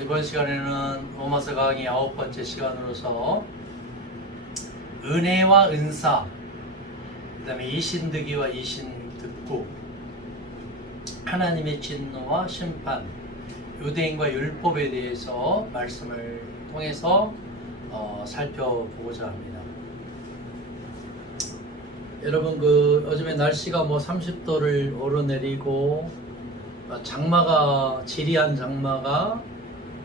이번 시간에는 로마서 강의 9번째 시간으로서 은혜와 은사, 그 다음에 이신득이와 이신득구, 하나님의 진노와 심판, 유대인과 율법에 대해서 말씀을 통해서 살펴보고자 합니다. 여러분, 요즘에 날씨가 30도를 오르내리고 장마가, 지리한 장마가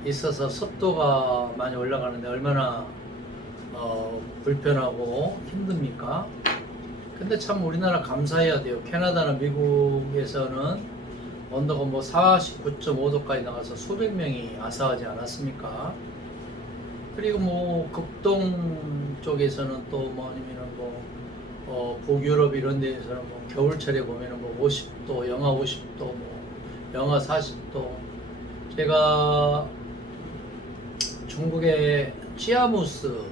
있어서 습도가 많이 올라가는데 얼마나 불편하고 힘듭니까? 근데 참 우리나라 감사해야 돼요. 캐나다나 미국에서는 온도가 49.5도까지 나가서 수백 명이 아사하지 않았습니까? 그리고 극동 쪽에서는 또 아니면은 북유럽 이런 데에서는 겨울철에 보면은 50도, 영하 50도, 영하 40도. 제가 중국의 찌아무스,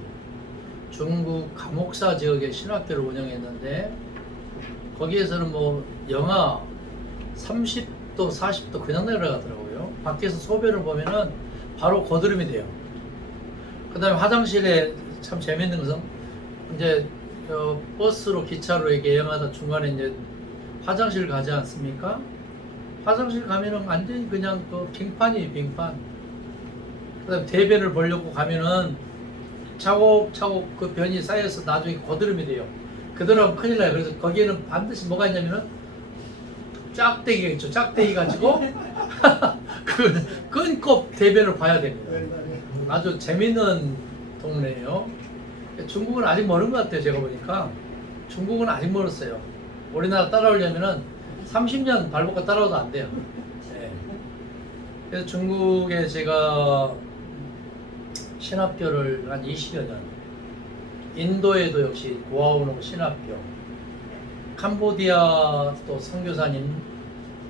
중국 가목사 지역의 신학교를 운영했는데 거기에서는 영하 30도, 40도 그냥 내려가더라고요. 밖에서 소변을 보면은 바로 거드름이 돼요. 그 다음에 화장실에 참 재밌는 것은 이제 버스로, 기차로 이렇게 여행하다 중간에 이제 화장실 가지 않습니까? 화장실 가면은 완전히 그냥 빙판이에요, 빙판. 그 다음에 대변을 보려고 가면은 차곡차곡 그 변이 쌓여서 나중에 거드름이 돼요. 그대로 하면 큰일 나요. 그래서 거기에는 반드시 뭐가 있냐면은 짝대기가 있죠. 짝대기 가지고 끊고 대변을 봐야 됩니다. 아주 재밌는 동네예요. 중국은 아직 멀은 것 같아요. 제가 보니까 중국은 아직 멀었어요. 우리나라 따라오려면은 30년 발벗고 따라오도 안 돼요. 네. 그래서 중국에 제가 신학교를 한 20여 년, 인도에도 역시 고아원호 신학교, 캄보디아 또 선교사님,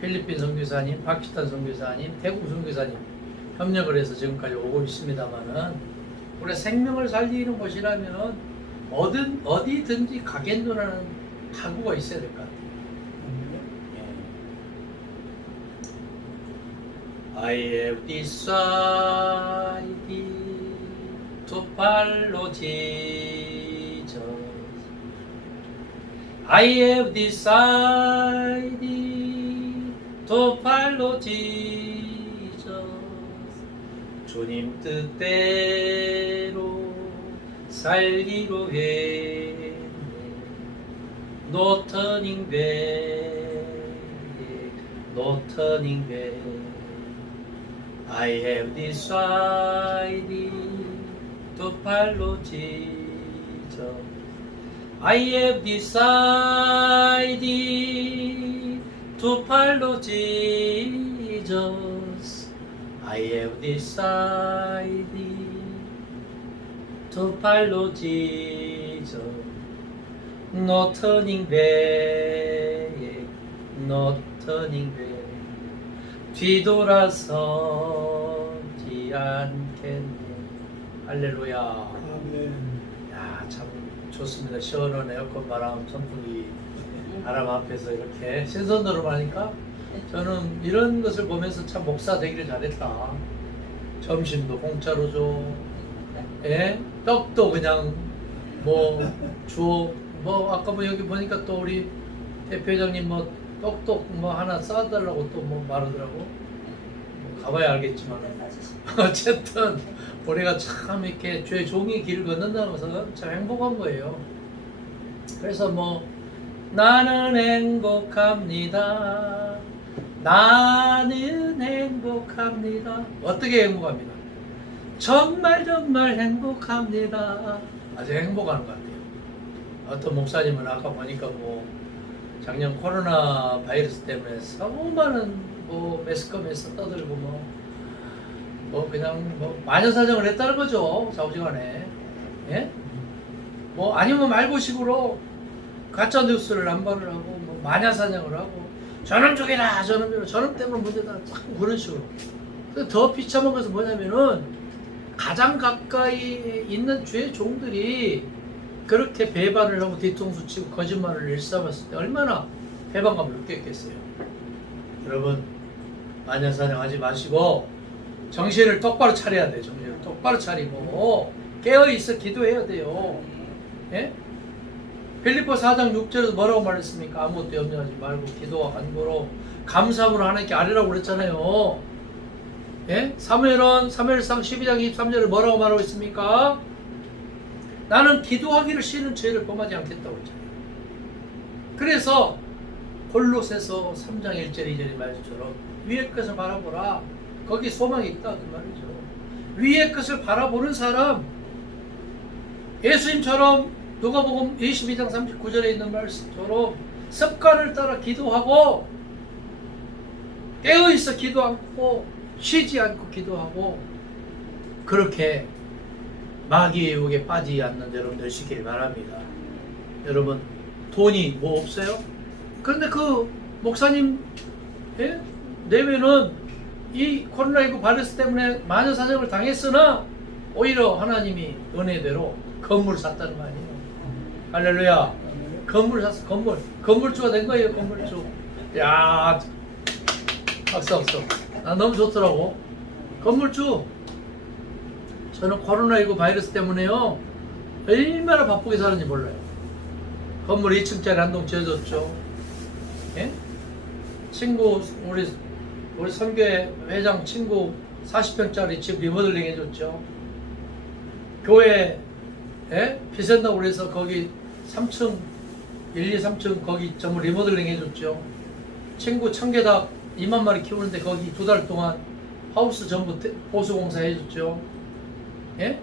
필리핀 선교사님, 파키스탄 선교사님, 태국 선교사님 협력을 해서 지금까지 오고 있습니다만은 우리 생명을 살리는 곳이라면 어디든지 가겠노라는 각오가 있어야 될 것 같아요. I have decided to follow Jesus. I have decided to follow Jesus. 주님 뜻대로 살기로 했네. No turning back, no turning back. I have decided to follow Jesus. I have decided to follow Jesus. I have decided to follow Jesus. No turning back, no turning back. 뒤돌아서지 않겠네. 할렐루야. 아멘. 야, 참 좋습니다. 시원한 에어컨 바람, 선풍기 바람 앞에서 이렇게 신선도로 하니까 저는 이런 것을 보면서 참 목사 되기를 잘했다. 점심도 공짜로 줘. 예? 떡도 그냥 주어. 아까 여기 보니까 또 우리 대표장님 떡도 하나 싸달라고 또 말하더라고. 가봐야 알겠지만 어쨌든 우리가 참 이렇게 죄 종이 길을 걷는다는 것은 참 행복한 거예요. 그래서 나는 행복합니다. 나는 행복합니다. 어떻게 행복합니다? 정말 행복합니다. 아주 행복한 것 같아요. 어떤 목사님은 아까 보니까 작년 코로나 바이러스 때문에 너무 많은 매스컴에서 떠들고 그냥 마녀사냥을 했다는 거죠. 좌우지간에. 예? 아니면 말고식으로 가짜 뉴스를 남발을 하고 마녀사냥을 하고 저놈 죽이라, 저놈 죽이라, 저놈 때문에 문제다, 자꾸 그런 식으로. 더 비참한 것은 뭐냐면은 가장 가까이 있는 죄의 종들이 그렇게 배반을 하고 뒤통수 치고 거짓말을 일삼았을 때 얼마나 배반감을 느꼈겠어요. 여러분, 마녀사냥하지 마시고 정신을 똑바로 차려야 돼. 정신을 똑바로 차리고 깨어있어 기도해야 돼요. 예? 빌립보 4장 6절에서 뭐라고 말했습니까? 아무것도 염려하지 말고 기도와 간구로 감사함으로 하나님께 아뢰라고 그랬잖아요. 예? 사무엘상 12장 23절에 뭐라고 말하고 있습니까? 나는 기도하기를 싫은 죄를 범하지 않겠다고 했잖아요. 그래서 골로새서 3장 1절 2절의 말씀처럼 위의 것을 바라보라. 거기 소망이 있다 그 말이죠. 위의 것을 바라보는 사람, 예수님처럼 누가복음 22장 39절에 있는 말씀처럼 습관을 따라 기도하고 깨어있어 기도하고 쉬지 않고 기도하고 그렇게 마귀의 유혹에 빠지지 않는 여러분 되시길 바랍니다. 여러분 돈이 뭐 없어요? 그런데 그 목사님 내외는 이 코로나19 바이러스 때문에 마녀 사정을 당했으나 오히려 하나님이 은혜대로 건물을 샀다는 거 아니에요. 할렐루야. 건물을 샀어. 건물주가 된 거예요. 건물주. 야, 박수. 나 너무 좋더라고. 건물주. 저는 코로나19 바이러스 때문에요 얼마나 바쁘게 사는지 몰라요. 건물 2층짜리 한 동 지어줬죠. 예? 친구 우리 선교회 회장 친구 40평짜리 집 리모델링 해줬죠. 교회 비싼다고 그래서 거기 3층 1, 2, 3층 거기 전부 리모델링 해줬죠. 친구 청계닭 2만 마리 키우는데 거기 2달 동안 하우스 전부 보수공사 해줬죠. 예?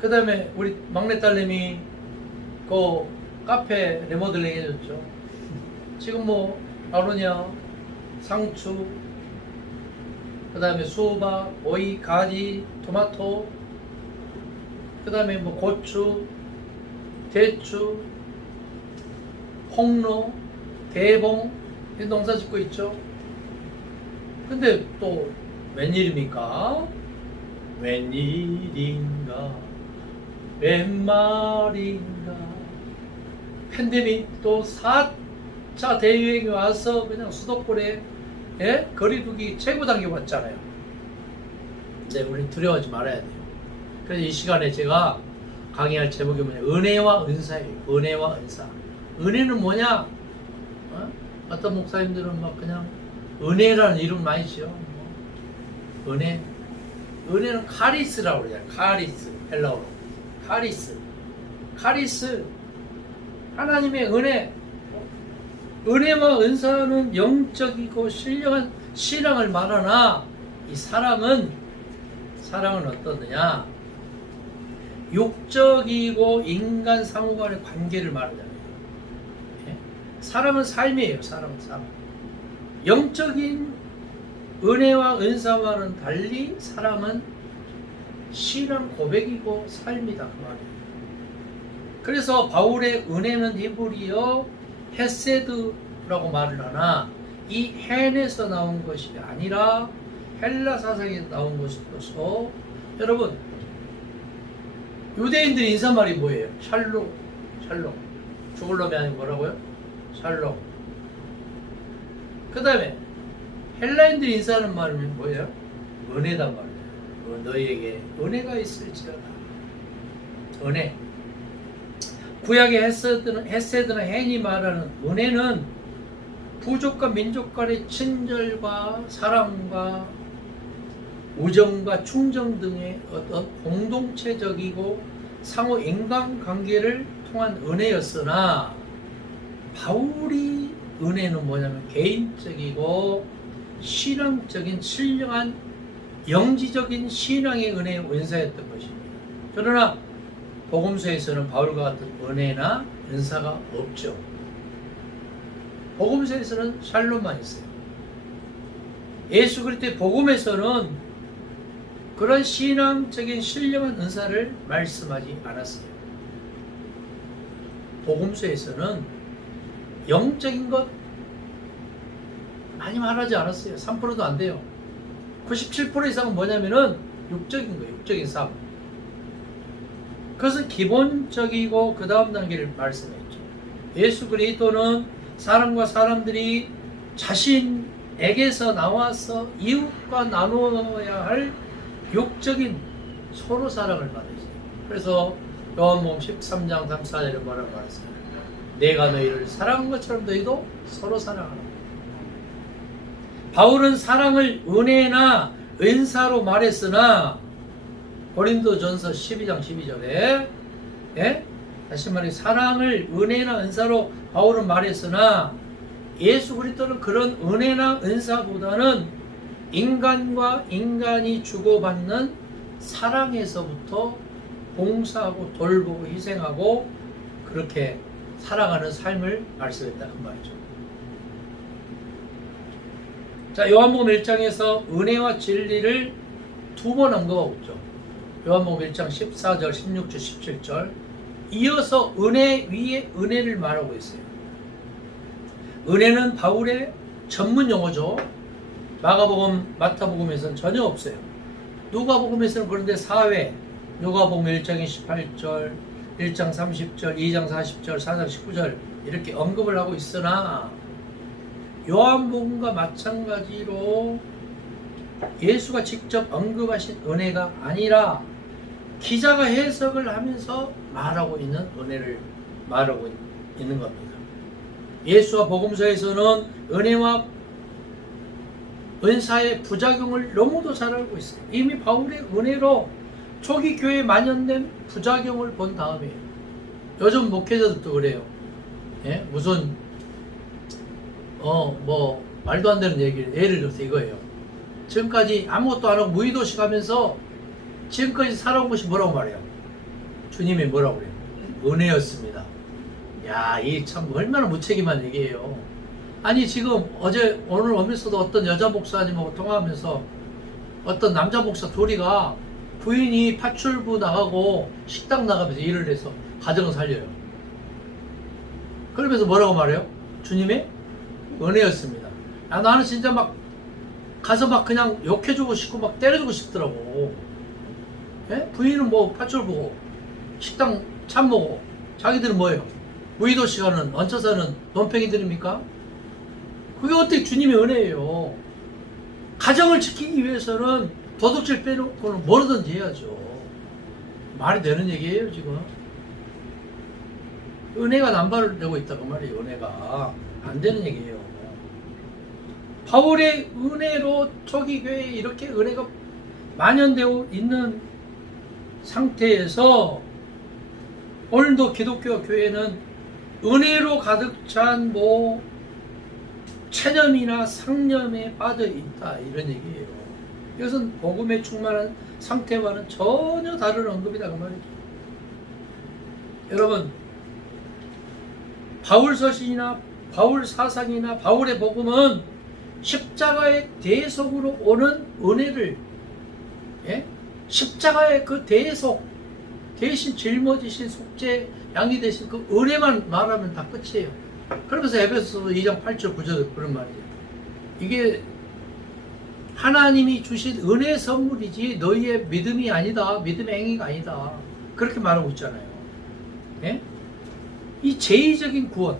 그 다음에 우리 막내딸내미 그 카페 리모델링 해줬죠. 지금 뭐 아로니아, 상추, 그 다음에 수박, 오이, 가지, 토마토, 그 다음에 뭐 고추, 대추, 홍로, 대봉 이 농사 짓고 있죠. 근데 또 웬일입니까? 웬일인가 웬 말인가 팬데믹 또 4차 대유행이 와서 그냥 수도권에 거리두기 최고 당겨봤잖아요. 근데 우리 두려워하지 말아야 돼요. 그래서 이 시간에 제가 강의할 제목이 뭐냐, 은혜와 은사예요. 은혜와 은사. 은혜는 뭐냐? 어떤 목사님들은 막 그냥 은혜라는 이름 많이 지어. 은혜는 카리스라고 그러잖아요. 카리스, 헬라어로. 카리스. 하나님의 은혜. 은혜와 은사는 영적이고 신령한 신앙을 말하나 이 사랑은 어떠느냐? 육적이고 인간 상호 간의 관계를 말하잖아요. 사랑은 삶이에요. 사랑은 삶. 영적인 은혜와 은사와는 달리 사랑은 신앙 고백이고 삶이다 그 말이에요. 그래서 바울의 은혜는 히브리어 헤세드라고 말을 하나 이 헨에서 나온 것이 아니라 헬라 사상에서 나온 것으로서 여러분 유대인들 인사말이 뭐예요? 샬롬. 죽을 놈이 아니고 뭐라고요? 샬롬. 그 다음에 헬라인들 인사하는 말은 뭐예요? 은혜단 말이에요. 너희에게 은혜가 있을지어다. 은혜. 구약의 헤세드나 헨이 말하는 은혜는 부족과 민족 간의 친절과 사랑과 우정과 충정 등의 어떤 공동체적이고 상호 인간관계를 통한 은혜였으나 바울이 은혜는 뭐냐면 개인적이고 신앙적인 신령한 영지적인 신앙의 은혜의 은사였던 것입니다. 그러나 복음서에서는 바울과 같은 은혜나 은사가 없죠. 복음서에서는 샬롬만 있어요. 예수 그리스도의 복음에서는 그런 신앙적인 신령한 은사를 말씀하지 않았어요. 복음서에서는 영적인 것 많이 말하지 않았어요. 3%도 안 돼요. 97% 이상은 뭐냐면은 육적인 거예요. 육적인 삶. 그것은 기본적이고 그 다음 단계를 말씀했죠. 예수 그리스도는 사람과 사람들이 자신의 사람에게서 나와서 이웃과 나누어야 할 육적인 서로 사랑을 말하지. 그래서 요한복음 13장 34절에 뭐라고 말했어요? 내가 너희를 사랑한 것처럼 너희도 서로 사랑하라. 바울은 사랑을 은혜나 은사로 말했으나 고린도전서 12장 12절에 다시 말해 사랑을 은혜나 은사로 바울은 말했으나 예수 그리스도는 그런 은혜나 은사보다는 인간과 인간이 주고받는 사랑에서부터 봉사하고 돌보고 희생하고 그렇게 살아가는 삶을 말씀했다 그 말이죠. 자, 요한복음 1장에서 은혜와 진리를 두 번 언급하고 있죠. 요한복음 1장 14절, 16절, 17절 이어서 은혜 위에 은혜를 말하고 있어요. 은혜는 바울의 전문 용어죠. 마가복음, 마타복음에서는 전혀 없어요. 누가복음에서는 그런데 4회, 누가복음 1장 28절, 1장 30절, 2장 40절, 4장 19절 이렇게 언급을 하고 있으나 요한복음과 마찬가지로 예수가 직접 언급하신 은혜가 아니라 기자가 해석을 하면서 말하고 있는 은혜를 말하고 있는 겁니다. 예수와 복음서에서는 은혜와 은사의 부작용을 너무도 잘 알고 있어요. 이미 바울의 은혜로 초기 교회에 만연된 부작용을 본 다음에 요즘 목회자들도 그래요. 예? 무슨 뭐 말도 안 되는 얘기를 예를 들어서 이거예요. 지금까지 아무것도 안 하고 무의도식 하면서 지금까지 살아온 것이 뭐라고 말해요? 주님이 뭐라고 그래요? 은혜였습니다. 야, 이 참 얼마나 무책임한 얘기예요. 아니 지금 오늘 오면서도 어떤 여자 목사님하고 통화하면서 어떤 남자 목사 둘이가 부인이 파출부 나가고 식당 나가면서 일을 해서 가정을 살려요. 그러면서 뭐라고 말해요? 주님의 은혜였습니다. 야, 나는 진짜 막 가서 막 그냥 욕해주고 싶고 막 때려주고 싶더라고. 예? 부인은 뭐 파출부고 식당 참모고 자기들은 뭐예요? 무의도 시간은 얹혀서는 논팽이들입니까? 그게 어떻게 주님의 은혜예요. 가정을 지키기 위해서는 도둑질 빼놓고는 뭐든지 해야죠. 말이 되는 얘기예요 지금. 은혜가 남발되고 있다고 말이에요. 은혜가 안 되는 얘기예요. 바울의 은혜로 초기 교회에 이렇게 은혜가 만연되어 있는 상태에서 오늘도 기독교 교회는 은혜로 가득 찬 뭐 체념이나 상념에 빠져 있다 이런 얘기예요. 이것은 복음에 충만한 상태와는 전혀 다른 언급이다 그 말이죠. 여러분 바울 서신이나 바울 사상이나 바울의 복음은 십자가의 대속으로 오는 은혜를 십자가의 그 대속 대신 짊어지신 속죄 양이 되신 그 은혜만 말하면 다 끝이에요. 그러면서 에베소서 2장 8절 9절 그런 말이에요. 이게 하나님이 주신 은혜 선물이지 너희의 믿음이 아니다. 믿음의 행위가 아니다. 그렇게 말하고 있잖아요. 예? 이 제의적인 구원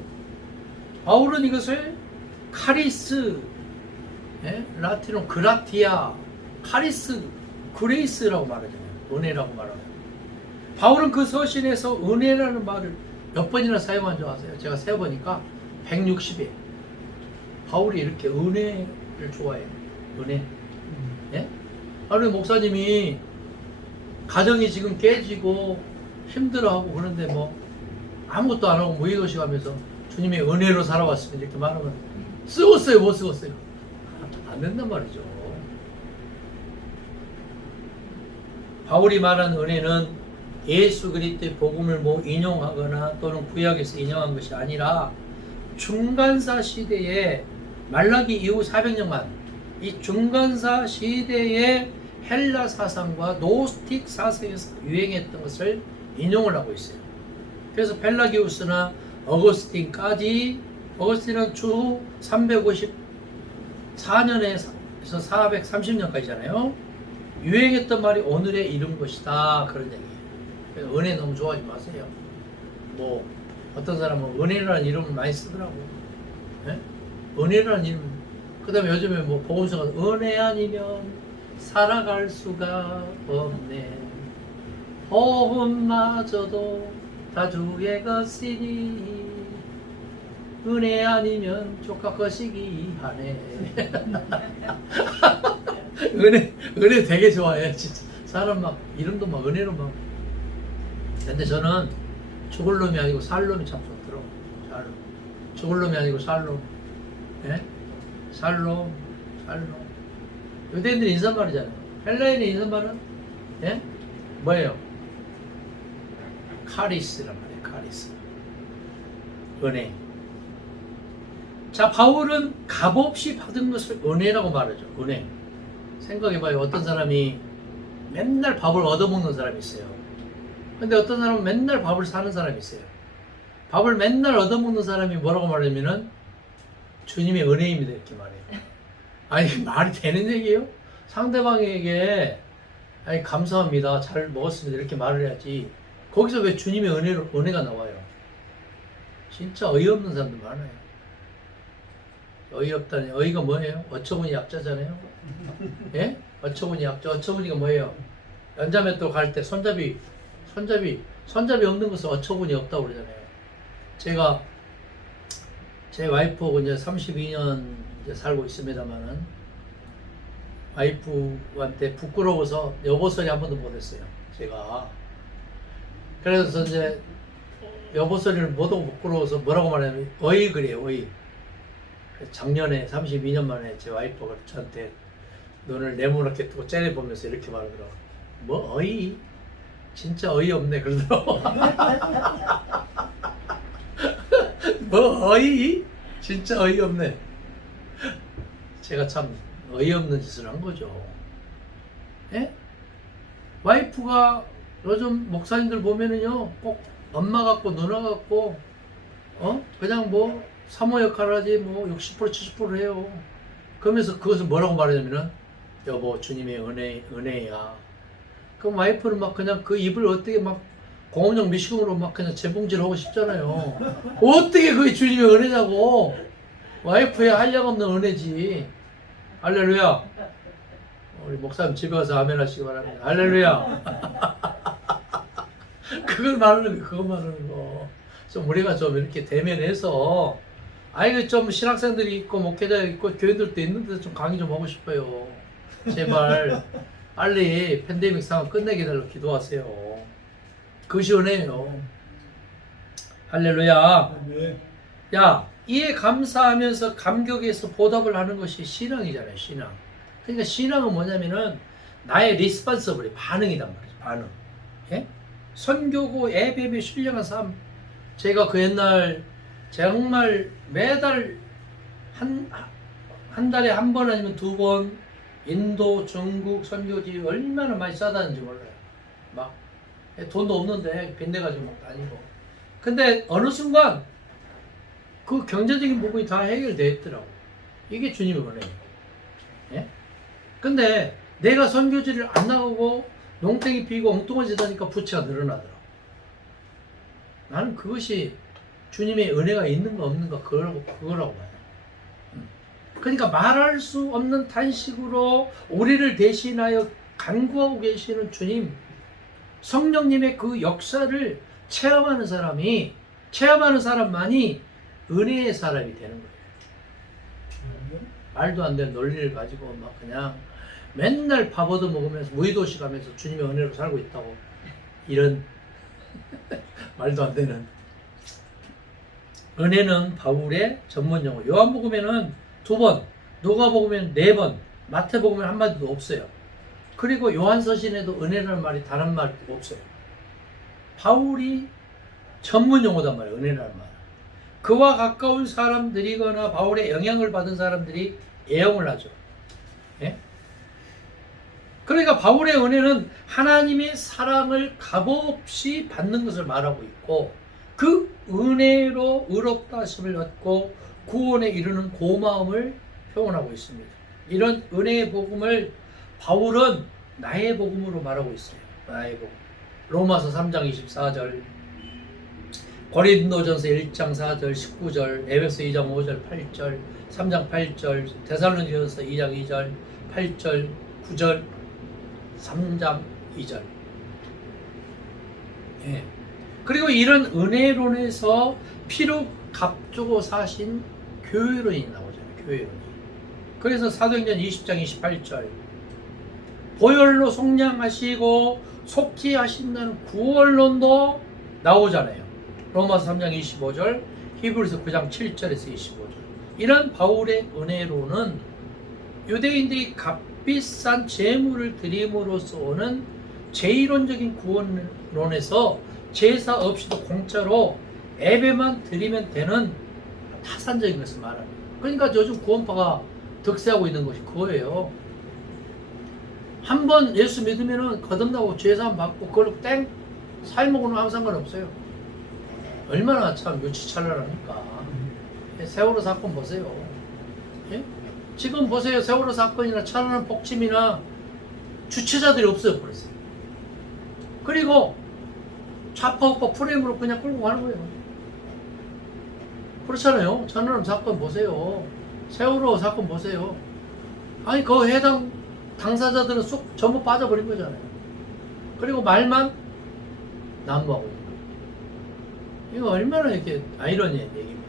바울은 이것을 카리스 라틴어 그라티아 카리스 그레이스라고 말하잖아요. 은혜라고 말하고 바울은 그 서신에서 은혜라는 말을 몇 번이나 사용한 줄 아세요? 제가 세어보니까 160회. 바울이 이렇게 은혜를 좋아해요. 은혜. 예? 아니 목사님이 가정이 지금 깨지고 힘들어하고 그런데 뭐 아무것도 안 하고 무의도식 하면서 주님의 은혜로 살아왔으면 이렇게 말하면 쓰웠어요? 못 쓰웠어요? 안 된단 말이죠. 바울이 말한 은혜는 예수 그리스도의 복음을 뭐 인용하거나 또는 구약에서 인용한 것이 아니라 중간사 시대에 말라기 이후 400년간 이 중간사 시대의 헬라 사상과 노스틱 사상에서 유행했던 것을 인용을 하고 있어요. 그래서 펠라기우스나 어거스틴까지 어거스틴은 주 354년에서 430년까지잖아요. 유행했던 말이 오늘에 이른 것이다 그런 얘기예요. 그래서 은혜 너무 좋아하지 마세요. 뭐 어떤 사람은 은혜라는 이름을 많이 쓰더라고. 네? 은혜라는 이름 그 다음에 요즘에 뭐 복음서가 은혜 아니면 살아갈 수가 없네. 호흡마저도 다 주의 것이니 은혜 아니면 조카 것이기 하네. 은혜 되게 좋아해. 진짜 사람 막 이름도 막 은혜로 막. 근데 저는 죽을 놈이 아니고 살 놈이 참 좋더라고. 살놈. 죽을 놈이 아니고 살 놈. 예? 살놈. 유대인들이 인사말이잖아요. 헬라인의 인사말은 예? 뭐예요? 카리스란 말이에요. 카리스. 은혜. 자, 바울은 값없이 받은 것을 은혜라고 말하죠. 은혜. 생각해봐요. 어떤 사람이 맨날 밥을 얻어먹는 사람이 있어요. 근데 어떤 사람은 맨날 밥을 사는 사람이 있어요. 밥을 맨날 얻어먹는 사람이 뭐라고 말하면은 주님의 은혜입니다. 이렇게 말해요. 아니, 말이 되는 얘기예요? 상대방에게 아니, 감사합니다. 잘 먹었습니다. 이렇게 말을 해야지. 거기서 왜 주님의 은혜가 나와요? 진짜 어이없는 사람들 많아요. 어이없다니. 어이가 뭐예요? 어처구니 약자잖아요. 예? 어처구니 약자. 어처구니가 뭐예요? 연자맷돌 갈 때 손잡이 없는 것은 어처구니 없다고 그러잖아요. 제가 제 와이프하고 이제 32년 이제 살고 있습니다만은 와이프한테 부끄러워서 여보소리 한 번도 못했어요. 제가. 그래서 이제 여보소리를 못하고 부끄러워서 뭐라고 말하냐면 어이 그래요. 어이. 작년에 32년 만에 제 와이프가 저한테 눈을 네모나게 뜨고 째려보면서 이렇게 말하더라고. 뭐 어이? 진짜 어이없네 그러더라고. 뭐 어이? 진짜 어이없네. 제가 참 어이없는 짓을 한 거죠. 예? 와이프가 요즘 목사님들 보면은요 꼭 엄마 같고 누나 같고 그냥 뭐 사모 역할을 하지 뭐 60% 70% 해요. 그러면서 그것을 뭐라고 말하냐면은 여보 주님의 은혜야. 그럼 와이프는 막 그냥 그 입을 어떻게 막 공업용 미식으로 막 그냥 재봉질하고 싶잖아요. 어떻게 그게 주님의 은혜냐고. 와이프의 한량없는 은혜지. 할렐루야. 우리 목사님 집에 가서 아멘 하시기 바랍니다. 할렐루야. 그걸 말하는 거. 좀 우리가 좀 이렇게 대면해서 아이고 좀 신학생들이 있고 목회자 있고 교인들도 있는데 좀 강의 좀 하고 싶어요. 제발 빨리 팬데믹 상황 끝내게 달라고 기도하세요. 그것이 은혜예요. 할렐루야. 야, 이에 감사하면서 감격해서 보답을 하는 것이 신앙이잖아요. 신앙. 그러니까 신앙은 뭐냐면은 나의 리스폰서블이 반응이단 말이죠. 반응. 예? 선교고 예배에 신령한 삶. 제가 그 옛날 정말 매달 한 달에 한 번 아니면 두 번 인도, 중국 선교지 얼마나 많이 싸다는지 몰라요. 막 돈도 없는데 빚내가지고 막 다니고. 근데 어느 순간 그 경제적인 부분이 다 해결되어 있더라고. 이게 주님의 은혜예요. 예? 근데 내가 선교지를 안 나가고 농땡이 피고 엉뚱해지다니까 부채가 늘어나더라고. 나는 그것이 주님의 은혜가 있는가 없는가 그거라고 봐요. 그러니까 말할 수 없는 탄식으로 우리를 대신하여 간구하고 계시는 주님, 성령님의 그 역사를 체험하는 사람만이 은혜의 사람이 되는 거예요. 말도 안 되는 논리를 가지고 막 그냥 맨날 밥 얻어 먹으면서 무의도시 가면서 주님의 은혜로 살고 있다고 이런 말도 안 되는. 은혜는 바울의 전문 용어. 요한복음에는 2번, 누가복음에는 4번, 마태복음에는 한마디도 없어요. 그리고 요한서신에도 은혜라는 말이 단 한 마디도 없어요. 바울이 전문 용어단 말이에요. 은혜라는 말. 그와 가까운 사람들이거나 바울의 영향을 받은 사람들이 애용을 하죠. 예? 그러니까 바울의 은혜는 하나님의 사랑을 값없이 받는 것을 말하고 있고 그 은혜로 의롭다 하심을 얻고 구원에 이르는 고마움을 표현하고 있습니다. 이런 은혜의 복음을 바울은 나의 복음으로 말하고 있어요. 나의 복음. 로마서 3장 24절 고린도전서 1장 4절 19절, 에베소 2장 5절 8절, 3장 8절, 데살로니가서 2장 2절 8절 9절, 3장 2절. 예. 그리고 이런 은혜론에서 피로 값주고 사신 교회론이 나오잖아요. 교회론이. 그래서 사도행전 20장 28절 보혈로 속량하시고 속히 하신다는 구원론도 나오잖아요. 로마서 3장 25절, 히브리서 9장 7절에서 25절. 이런 바울의 은혜론은 유대인들이 값비싼 제물을 드림으로써 오는 제이론적인 구원론에서 제사 없이도 공짜로 예배만 드리면 되는 타산적인 것을 말합니다. 그러니까 요즘 구원파가 득세하고 있는 것이 그거예요. 한 번 예수 믿으면은 거듭나고 죄사함 받고 그걸로 땡 살먹으면 아무 상관없어요. 얼마나 참 유치찬란합니까. 세월호 사건 보세요. 예? 지금 보세요. 세월호 사건이나 찬란한 복침이나 주체자들이 없어요. 버렸어요. 그리고 좌파우파 프레임으로 그냥 끌고 가는 거예요. 그렇잖아요. 찬란한 사건 보세요. 세월호 사건 보세요. 아니 그 해당 당사자들은 쏙 전부 빠져버린 거잖아요. 그리고 말만 난무하고 있는 거예요. 이거 얼마나 이렇게 아이러니한 얘기입니까?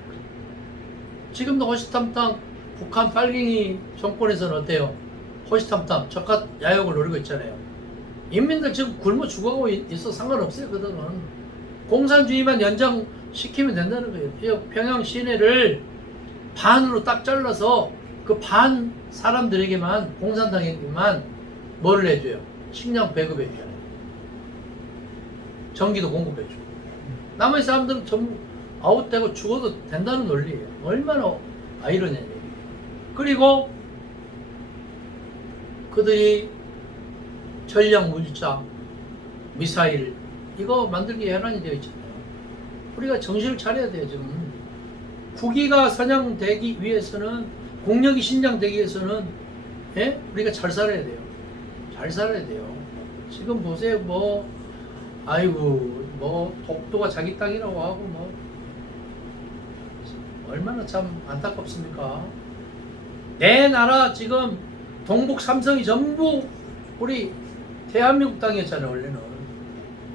지금도 호시탐탐 북한 빨갱이 정권에서는 어때요? 호시탐탐 적합 야욕을 노리고 있잖아요. 인민들 지금 굶어 죽어가고 있어 상관없어요. 그들은 공산주의만 연장시키면 된다는 거예요. 평양 시내를 반으로 딱 잘라서 그 반 사람들에게만 공산당에게만 뭐를 해줘요? 식량 배급해줘요. 전기도 공급해주고 나머지 사람들은 전부 아웃되고 죽어도 된다는 논리예요. 얼마나 아이러니한 얘기예요. 그리고 그들이 전략 물자 미사일 이거 만들기에 현안이 되어 있잖아요. 우리가 정신을 차려야 돼요. 지금 국위가 선양되기 위해서는 공력이 신장되기 위해서는 예? 우리가 잘 살아야 돼요. 잘 살아야 돼요. 지금 보세요. 뭐 아이고 뭐 독도가 자기 땅이라고 하고 뭐 얼마나 참 안타깝습니까? 내 나라 지금 동북 삼성이 전부 우리 대한민국 땅이었잖아요. 원래는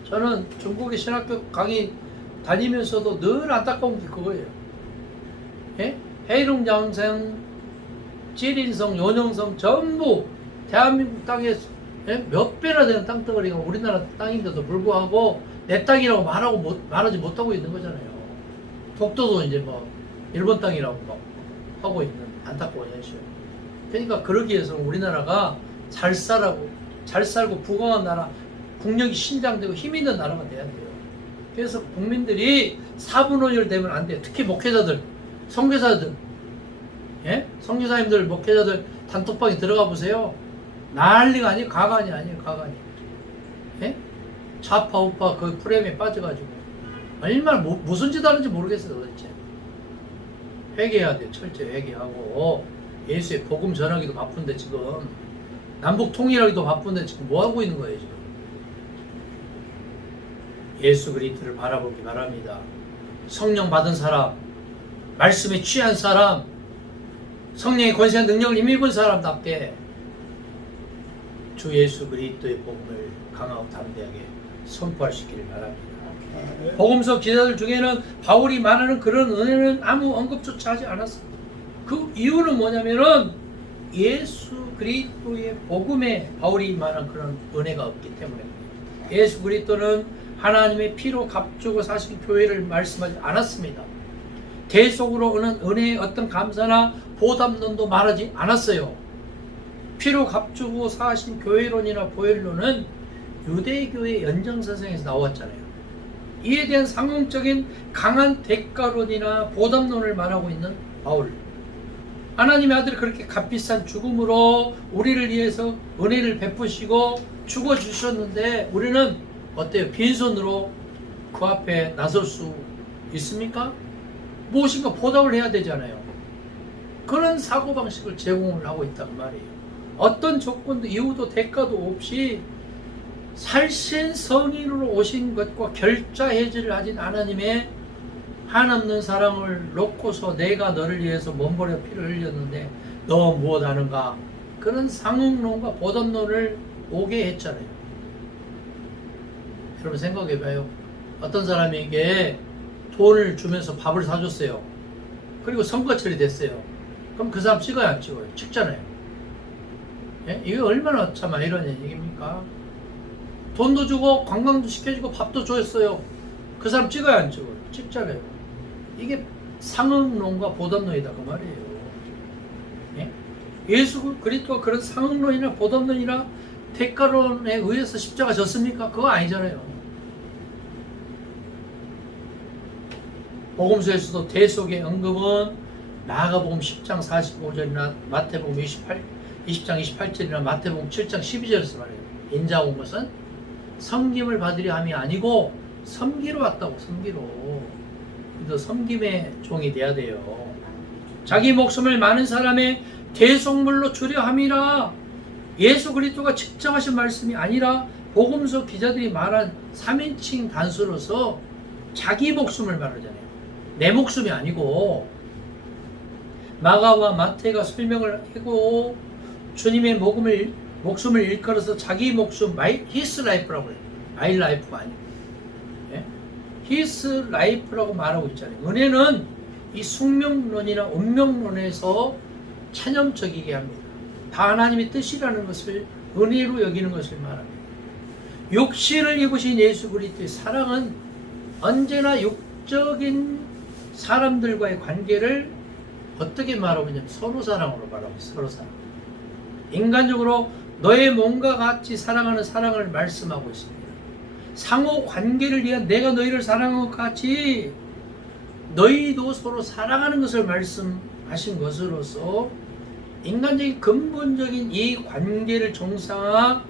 저는 중국의 신학교 강의 다니면서도 늘 안타까운 게 그거예요. 예? 해룡장성, 지린성, 요령성 전부 대한민국 땅에 몇 배나 되는 땅덩어리가 우리나라 땅인데도 불구하고 내 땅이라고 말하지 못하고 있는 거잖아요. 독도도 이제 뭐 일본 땅이라고 막 하고 있는 안타까운 현실. 그러니까 그러기 위해서는 우리나라가 잘 살고 부강한 나라, 국력이 신장되고 힘 있는 나라가 돼야 돼요. 그래서 국민들이 사분오열 되면 안 돼요. 특히 목회자들, 선교사들, 예? 선교사님들, 목회자들 단톡방에 들어가 보세요. 난리가 아니에요. 가관이 아니에요. 가관이. 예? 좌파 우파 그 프레임에 빠져가지고 얼마나 무슨 짓 하는지 모르겠어요. 도대체. 회개해야 돼요. 철저히 회개하고 예수의 복음 전하기도 바쁜데 지금 남북 통일하기도 바쁜데 지금 뭐 하고 있는 거예요 지금. 예수 그리스도를 바라보기 바랍니다. 성령 받은 사람, 말씀에 취한 사람, 성령의 권세한 능력을 힘입은 사람답게 주 예수 그리스도의 복음을 강하고 담대하게 선포할 수 있기를 바랍니다. 복음서 기자들 중에는 바울이 말하는 그런 은혜는 아무 언급조차 하지 않았습니다. 그 이유는 뭐냐면은 예수 그리스도의 복음에 바울이 말한 그런 은혜가 없기 때문입니다. 예수 그리스도는 하나님의 피로 값주고 사신 교회를 말씀하지 않았습니다. 대속으로 오는 은혜의 어떤 감사나 보답론도 말하지 않았어요. 피로 값주고 사신 교회론이나 보혈론은 유대교의 연장선상에서 나왔잖아요. 이에 대한 상용적인 강한 대가론이나 보답론을 말하고 있는 바울. 하나님의 아들이 그렇게 값비싼 죽음으로 우리를 위해서 은혜를 베푸시고 죽어주셨는데 우리는 어때요? 빈손으로 그 앞에 나설 수 있습니까? 무엇인가 보답을 해야 되잖아요. 그런 사고방식을 제공을 하고 있단 말이에요. 어떤 조건도 이유도 대가도 없이 살신 성인으로 오신 것과 결자해지를 하신 하나님의 한없는 사랑을 놓고서 내가 너를 위해서 몸버려 피를 흘렸는데 너 무엇하는가? 그런 상응론과 보답론을 오게 했잖아요. 여러분 생각해봐요. 어떤 사람에게 돈을 주면서 밥을 사줬어요. 그리고 선거철이 됐어요. 그럼 그 사람 찍어요, 안 찍어요? 찍잖아요. 예? 이게 얼마나 참 이런 얘기입니까? 돈도 주고 관광도 시켜주고 밥도 줬어요. 그 사람 찍어요, 안 찍어요? 찍잖아요. 이게 상응론과 보답론이다 그 말이에요. 예? 예수 그리스도가 그런 상응론이나 보답론이나 대가론에 의해서 십자가 졌습니까? 그거 아니잖아요. 복음서에서도 대속의 언급은 마가복음 10장 45절이나 마태복음 20장 28절이나 마태복음 7장 12절에서 말해요. 인자 온 것은 섬김을 받으려 함이 아니고 섬기러 왔다고. 섬기러. 그래서 섬김의 종이 돼야 돼요. 자기 목숨을 많은 사람의 대속물로 주려 함이라. 예수 그리스도가 직접 하신 말씀이 아니라 복음서 기자들이 말한 3인칭 단수로서 자기 목숨을 말하잖아요. 내 목숨이 아니고. 마가와 마태가 설명을 하고 주님의 목숨을 일컬어서 자기 목숨, his life라고 해요. my life가 아니고. 예? his life라고 말하고 있잖아요. 은혜는 이 숙명론이나 운명론에서 체념적이게 합니다. 다 하나님의 뜻이라는 것을 은혜로 여기는 것을 말합니다. 육신을 입으신 예수 그리스도의 사랑은 언제나 육적인 사람들과의 관계를 어떻게 말하고 있냐면 서로 사랑으로 말하고 있어요. 서로 사랑. 인간적으로 너의 몸과 같이 사랑하는 사랑을 말씀하고 있습니다. 상호 관계를 위한 내가 너희를 사랑한 것 같이 너희도 서로 사랑하는 것을 말씀하신 것으로서 인간적인 근본적인 이 관계를 정상화하는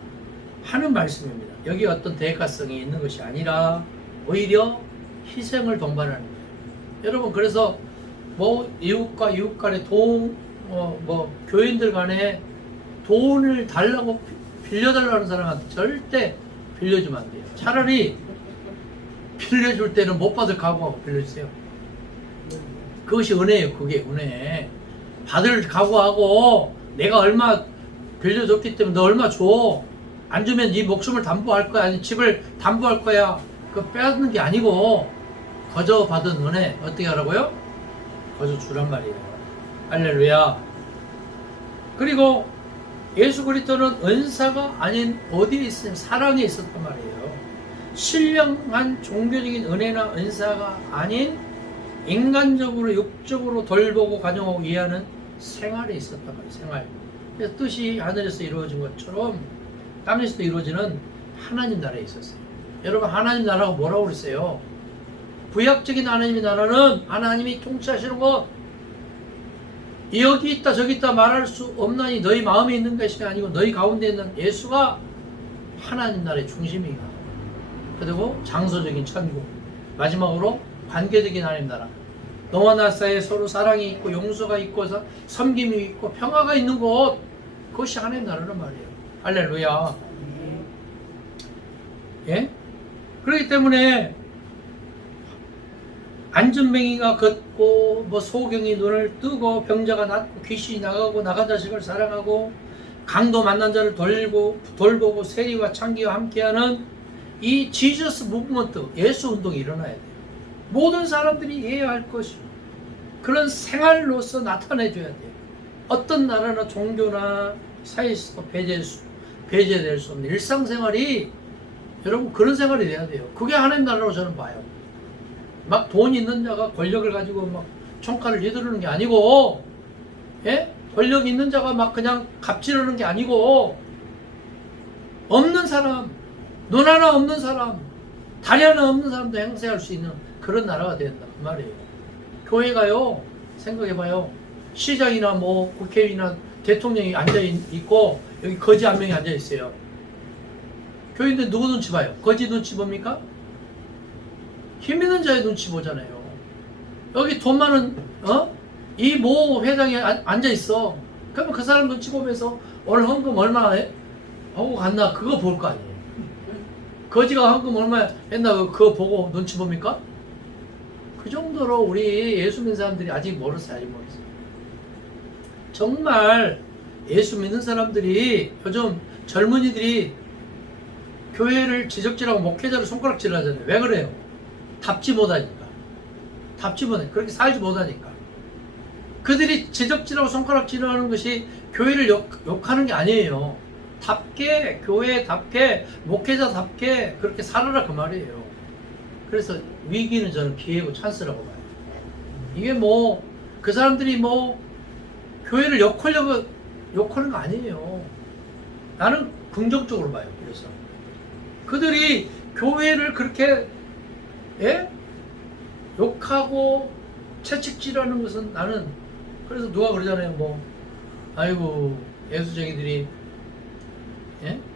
말씀입니다. 여기 어떤 대가성이 있는 것이 아니라 오히려 희생을 동반하는 거예요. 여러분 그래서 뭐 이웃과 이웃 간에 교인들 간에 돈을 달라고 빌려달라는 사람한테 절대 빌려주면 안 돼요. 차라리 빌려줄 때는 못 받을 각오하고 빌려주세요. 그것이 은혜예요. 그게 은혜. 받을 각오하고 내가 얼마 빌려줬기 때문에 너 얼마 줘. 안 주면 네 목숨을 담보할 거야. 아니 집을 담보할 거야. 그거 빼앗는 게 아니고 거저 받은 은혜 어떻게 하라고요? 거저 주란 말이에요. 할렐루야. 그리고 예수 그리스도는 은사가 아닌 어디에 있으면 사랑에 있었단 말이에요. 신령한 종교적인 은혜나 은사가 아닌 인간적으로 육적으로 돌보고 가정하고 이해하는 생활에 있었단 말이에요. 생활. 그래서 뜻이 하늘에서 이루어진 것처럼 땅에서도 이루어지는 하나님 나라에 있었어요. 여러분 하나님 나라가 뭐라고 그랬어요? 구약적인 하나님의 나라는 하나님이 통치하시는 것, 여기 있다 저기 있다 말할 수 없나니 너희 마음에 있는 것이 아니고 너희 가운데 있는 예수가 하나님 나라의 중심이다. 그리고 장소적인 천국, 마지막으로 관계적인 하나님 나라. 너와 나 사이에 서로 사랑이 있고 용서가 있고 섬김이 있고 평화가 있는 곳, 그것이 하나님 나라란 말이에요. 할렐루야. 예? 그렇기 때문에 안전뱅이가 걷고 소경이 눈을 뜨고 병자가 낫고 귀신이 나가고 나간 자식을 사랑하고 강도 만난 자를 돌보고 세리와 창기와 함께하는 이 지저스 무브먼트, 예수 운동이 일어나야 돼요. 모든 사람들이 이해해야 할 것이 그런 생활로서 나타내줘야 돼요. 어떤 나라나 종교나 사회에서도 배제될 수 없는 일상생활이 여러분 그런 생활이 돼야 돼요. 그게 하나님 나라로 저는 봐요. 막 돈 있는 자가 권력을 가지고 막 총칼을 휘두르는 게 아니고, 예? 권력 있는 자가 막 그냥 갑질하는 게 아니고, 없는 사람, 눈 하나 없는 사람, 다리 하나 없는 사람도 행세할 수 있는 그런 나라가 된다 그 말이에요. 교회가요, 생각해봐요. 시장이나 국회의원이나 대통령이 앉아있고 여기 거지 한 명이 앉아있어요. 교인들 누구 눈치 봐요? 거지 눈치 봅니까? 힘 있는 자의 눈치 보잖아요. 여기 돈 많은 이 모 회장에 앉아있어. 그러면 그 사람 눈치 보면서 오늘 헌금 얼마 하고 갔나 그거 볼 거 아니에요. 거지가 헌금 얼마 했나 그거 보고 눈치 봅니까? 그 정도로 우리 예수 믿는 사람들이 아직 멀었어요. 아직 멀었어요. 정말 예수 믿는 사람들이 요즘 젊은이들이 교회를 지적질하고 목회자를 손가락질 하잖아요. 왜 그래요? 답지 못하니까. 답지 못하니까. 그렇게 살지 못하니까. 그들이 지적질하고 손가락질하는 것이 교회를 욕하는 게 아니에요. 답게, 교회답게, 목회자답게 그렇게 살아라 그 말이에요. 그래서 위기는 저는 기회고 찬스라고 봐요. 이게 뭐 그 사람들이 뭐 교회를 욕하는 거 아니에요. 나는 긍정적으로 봐요. 그래서 그들이 교회를 그렇게 욕하고 채찍질하는 것은 나는 그래서 누가 그러잖아요. 뭐 아이고 예수쟁이들이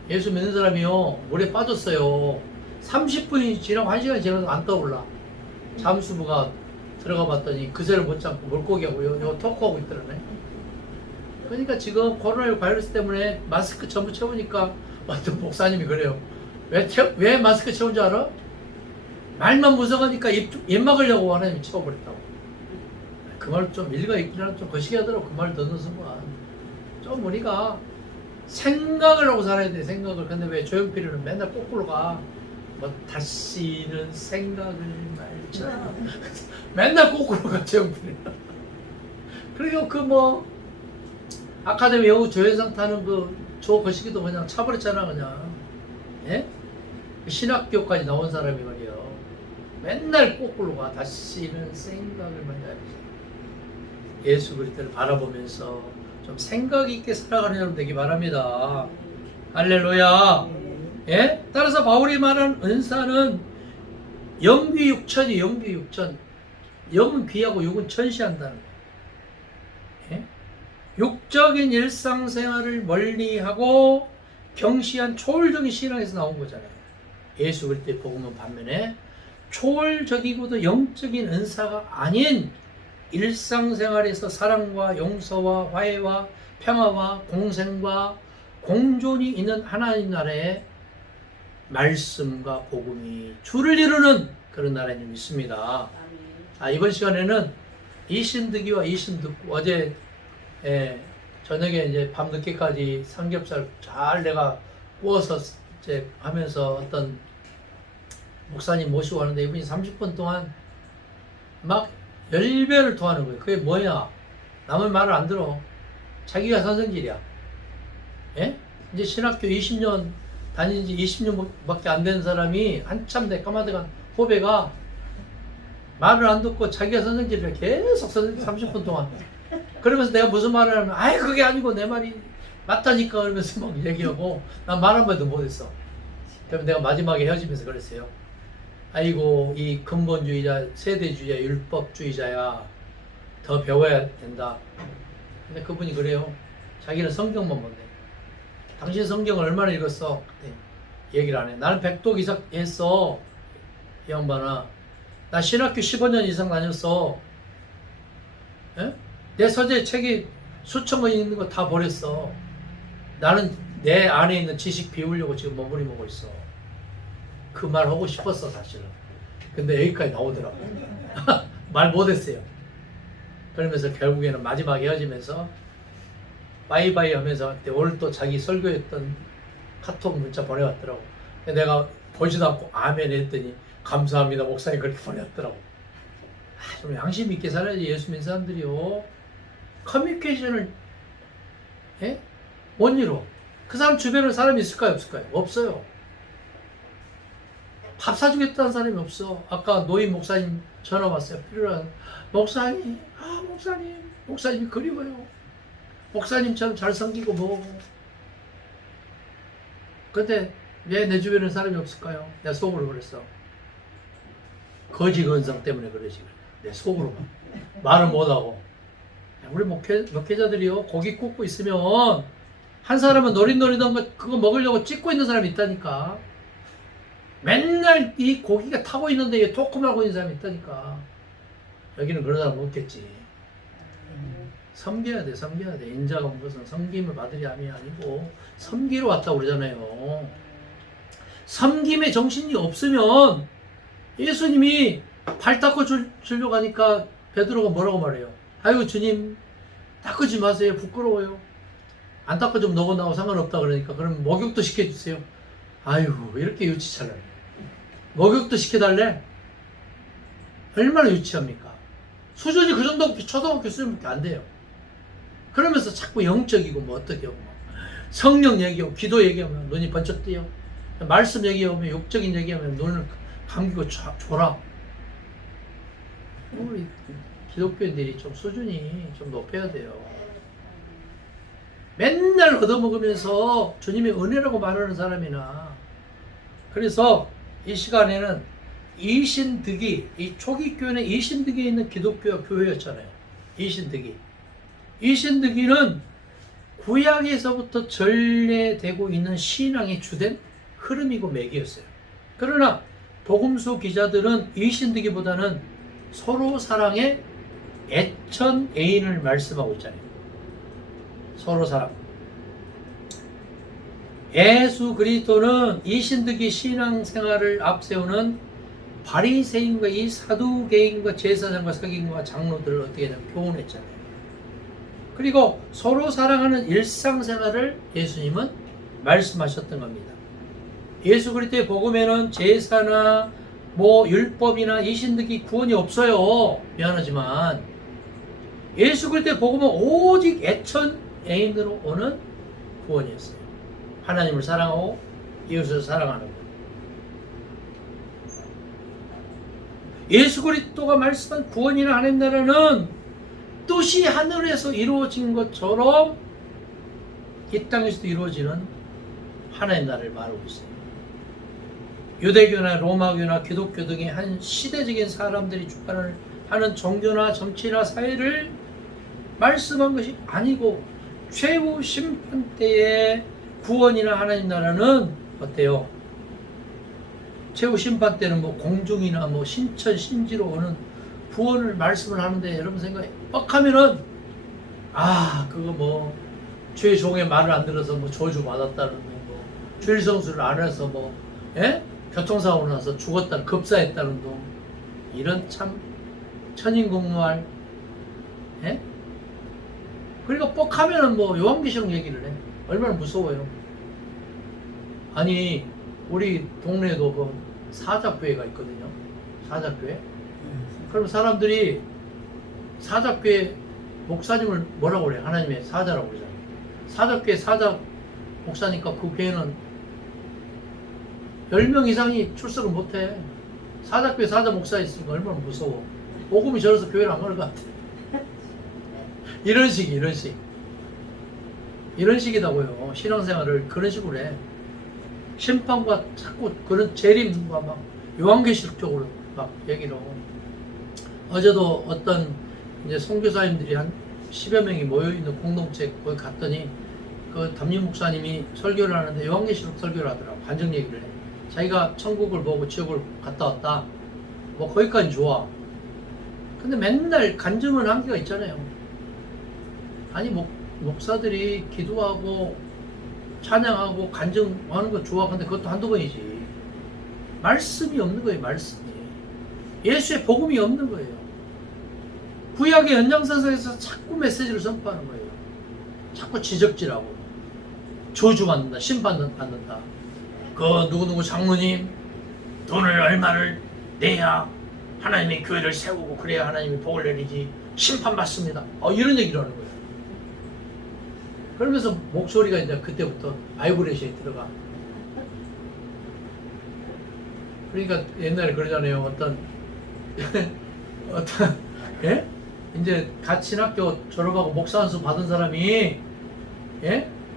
예수 믿는 사람이요 물에 빠졌어요. 30분이 지나고 1시간이 지나도 안 떠올라. 잠수부가 들어가 봤더니 그새를 못 잡고 물고기하고 요 토크하고 있더라네. 그러니까 지금 코로나19 바이러스 때문에 마스크 전부 채우니까 어떤 목사님이 그래요. 왜 마스크 채운 줄 알아? 말만 무성하니까 입 막으려고 하나님이 채워버렸다고. 그 말 좀 일가 있기는 좀 거시기 하더라고. 그 말 듣는 순간 좀 우리가 생각을 하고 살아야 돼. 생각을. 근데 왜 조용필이는 맨날 거꾸로 가. 뭐 다시는 생각을 말자. 맨날 거꾸로 가 조용필이는. 그리고 그 뭐 아카데미 영어 조연상 타는 그 조 거시기도 그냥 차버렸잖아 그냥. 예? 신학교까지 나온 사람이 말이에요. 맨날 거꾸로 가. 다시는 생각을 말자. 예수 그리스도를 바라보면서 좀 생각 있게 살아가는 여러분 되기 바랍니다. 할렐루야. 예? 따라서 바울이 말한 은사는 영귀육천이 영귀육천. 영은 귀하고 육은 천시한다는 거예요. 예? 육적인 일상생활을 멀리하고 경시한 초월적인 신앙에서 나온 거잖아요. 예수 그리스도의 복음은 반면에 초월적이고도 영적인 은사가 아닌 일상생활에서 사랑과 용서와 화해와 평화와 공생과 공존이 있는 하나님 나라의 말씀과 복음이 주를 이루는 그런 나라인 줄 믿습니다. 이번 시간에는 이신득이와 이신득구 어제 저녁에 이제 밤늦게까지 삼겹살 잘 내가 구워서 이제 하면서 어떤 목사님 모시고 하는데 이분이 30분 동안 막 열변을 토하는 거예요. 그게 뭐냐? 남의 말을 안 들어. 자기가 선생질이야. 예? 이제 신학교 20년 다닌 지 20년밖에 안 된 사람이 한참 내 까마득한 후배가 말을 안 듣고 자기가 선생질이야. 계속 30분 동안. 그러면서 내가 무슨 말을 하면 아이 그게 아니고 내 말이 맞다니까 그러면서 막 얘기하고 난 말 한마디도 못했어. 그럼 내가 마지막에 헤어지면서 그랬어요. 아이고 이 근본주의자, 세대주의자, 율법주의자야. 더 배워야 된다. 근데 그분이 그래요. 자기는 성경만 본대. 당신 성경을 얼마나 읽었어? 그때 얘기를 안 해. 나는 백독 이상 했어. 이 양반아. 나 신학교 15년 이상 다녔어. 에? 내 서재 책이 수천 권 있는 거 다 버렸어. 나는 내 안에 있는 지식 비우려고 지금 머무르고 있어. 그 말 하고 싶었어 사실은. 근데 여기까지 나오더라고. 말 못했어요. 그러면서 결국에는 마지막에 헤어지면서 바이바이 하면서 오늘 또 자기 설교했던 카톡 문자 보내왔더라고. 내가 보지도 않고 아멘 했더니 감사합니다 목사님 그렇게 보내왔더라고. 좀 양심 있게 살아야지. 예수 믿는 사람들이요. 커뮤니케이션을 못 이뤄. 그 사람 주변에 사람이 있을까요 없을까요? 없어요. 밥 사주겠다는 사람이 없어. 아까 노인 목사님 전화 왔어요. 필요한 목사님, 목사님이 그리워요. 목사님처럼 잘 섬기고 뭐고. 근데 왜 내 주변에 사람이 없을까요? 내가 속으로 그랬어. 거지 근성 때문에 그러지. 내 속으로만 말을 못하고. 우리 목회자들이요 고기 굽고 있으면 한 사람은 노릇노릇한 거 그거 먹으려고 찍고 있는 사람이 있다니까. 맨날 이 고기가 타고 있는데 토크하고 있는 사람이 있다니까. 여기는 그런 사람 없겠지. 섬겨야 돼, 섬겨야 돼. 인자가 온 것은 섬김을 받으려함이 아니고 섬기러 왔다고 그러잖아요. 섬김의 정신이 없으면 예수님이 발 닦아주려고 하니까 베드로가 뭐라고 말해요? 아이고 주님 닦아주지 마세요. 부끄러워요. 안 닦아주면 너고 나고 상관없다 그러니까 그럼 목욕도 시켜주세요. 아이고 이렇게 유치잖아요. 목욕도 시켜달래? 얼마나 유치합니까? 수준이 그 정도 초등학교 수준밖에 안 돼요. 그러면서 자꾸 영적이고 뭐 어떻게 하고 성령 얘기하고 기도 얘기하면 눈이 번쩍 뜨요. 말씀 얘기하면 욕적인 얘기하면 눈을 감기고 졸아. 우리 기독교인들이 좀 수준이 좀 높여야 돼요. 맨날 얻어먹으면서 주님의 은혜라고 말하는 사람이나. 그래서 이 시간에는 이신득이, 이 초기 교회는 이신득이 있는 기독교 교회였잖아요. 이신득이. 이신득이는 구약에서부터 전래되고 있는 신앙의 주된 흐름이고 맥이었어요. 그러나 복음서 기자들은 이신득이보다는 서로 사랑의 애천 애인을 말씀하고 있잖아요. 서로 사랑. 예수 그리스도는 이신득이 신앙생활을 앞세우는 바리새인과 이 사두개인과 제사장과 서기관과 장로들을 어떻게 하냐면 교훈했잖아요. 그리고 서로 사랑하는 일상생활을 예수님은 말씀하셨던 겁니다. 예수 그리스도의 복음에는 제사나 뭐 율법이나 이신득이 구원이 없어요. 미안하지만 예수 그리스도의 복음은 오직 애천 애인으로 오는 구원이었어요. 하나님을 사랑하고 이웃을 사랑하는 것. 예수 그리스도가 말씀한 구원이나 하나님 나라는 뜻이 하늘에서 이루어진 것처럼 이 땅에서도 이루어지는 하나님 나라를 말하고 있어요. 유대교나 로마교나 기독교 등의 한 시대적인 사람들이 주관을 하는 종교나 정치나 사회를 말씀한 것이 아니고 최후 심판 때의 구원이나 하나님 나라는 어때요? 최후 심판 때는 뭐 공중이나 뭐 신천 신지로 오는 구원을 말씀을 하는데 여러분 생각해 뻑하면은 그거 뭐 주의 종의 말을 안 들어서 뭐 저주 받았다는 뭐 주일성수를 안 해서 뭐 교통사고 나서 죽었다는 급사했다는 둥 이런 참 천인공노할 그러니까 뻑하면은 뭐 요한계시록 얘기를 해. 얼마나 무서워요. 아니 우리 동네에도 그 사자교회가 있거든요. 사자교회. 그럼 사람들이 사자교회 목사님을 뭐라고 그래? 하나님의 사자라고 그러잖아요. 사자교회 사자 목사니까 그 교회는 10명 이상이 출석을 못해. 사자교회 사자 목사 있으니까 얼마나 무서워. 복음이 저래서 교회를 안 갈 것 같아. 이런 식이다고요. 신앙생활을 그런 식으로 해. 심판과 자꾸 그런 재림과 막 요한계시록 쪽으로 막 얘기를 하고. 어제도 어떤 이제 선교사님들이 한 10여 명이 모여있는 공동체 거기 갔더니 그 담임 목사님이 설교를 하는데 요한계시록 설교를 하더라고. 반정 얘기를 해. 자기가 천국을 보고 지옥을 갔다 왔다. 뭐 거기까지 좋아. 근데 맨날 간증은 한계가 있잖아요. 아니 목사들이 기도하고 찬양하고 간증하는 거 좋아. 근데 그것도 한두 번이지. 말씀이 없는 거예요. 말씀이. 예수의 복음이 없는 거예요. 구약의 연장선상에서 자꾸 메시지를 선포하는 거예요. 자꾸 지적질하고 저주받는다. 심판받는다. 그 누구누구 장로님 돈을 얼마를 내야 하나님의 교회를 세우고 그래야 하나님이 복을 내리지 심판받습니다. 이런 얘기를 하는 거예요. 그러면서 목소리가 이제 그때부터 바이브레이션이 들어가. 그러니까 옛날에 그러잖아요. 어떤 이제 같이 신학교 졸업하고 목사 안수 받은 사람이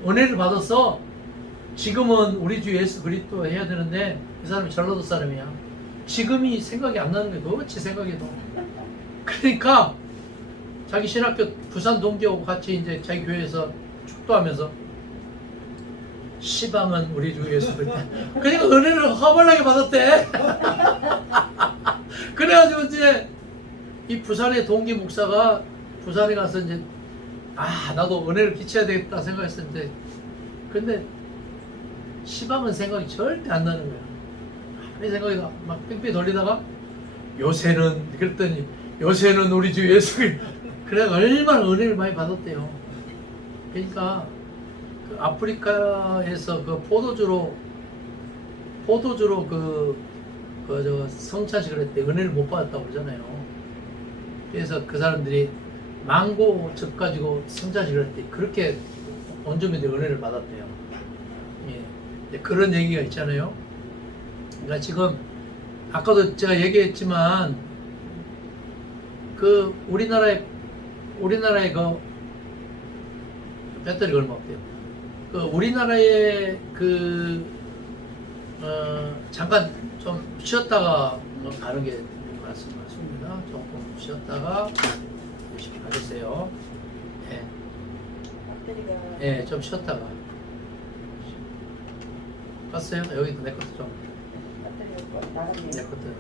은혜를 받았어. 지금은 우리 주 예수 그리스도 해야 되는데 이 사람이 전라도 사람이야. 지금이 생각이 안 나는 거야. 도대체 생각해도. 그러니까 자기 신학교 부산 동기하고 같이 이제 자기 교회에서 축도하면서 시방은 우리 주 예수 그리스도. 그러니까 은혜를 허벌나게 받았대. 그래가지고 이제 이 부산의 동기 목사가 부산에 가서 이제 나도 은혜를 끼쳐야 되겠다 생각했었는데 근데 시방은 생각이 절대 안 나는 거야. 이 생각이 막 뺑뺑 돌리다가 요새는 그랬더니 요새는 우리 주 예수 그래 얼마나 은혜를 많이 받았대요. 그러니까 그 아프리카에서 그 포도주로 저 성찬식을 했대 은혜를 못 받았다고 그러잖아요. 그래서 그 사람들이 망고 즙 가지고 성찬식을 했대 그렇게 원주민들이 은혜를 받았대요. 예. 그런 얘기가 있잖아요. 그러니까 지금 아까도 제가 얘기했지만 그 우리나라에 그 배터리가 얼마 없대요. 그 우리나라에 잠깐 좀 쉬었다가 가는 게 맞습니다. 조금 쉬었다가 열심히 가겠어요. 예. 예, 좀 쉬었다가 갔어요. 여기도 내 것도 좀. 내 것도.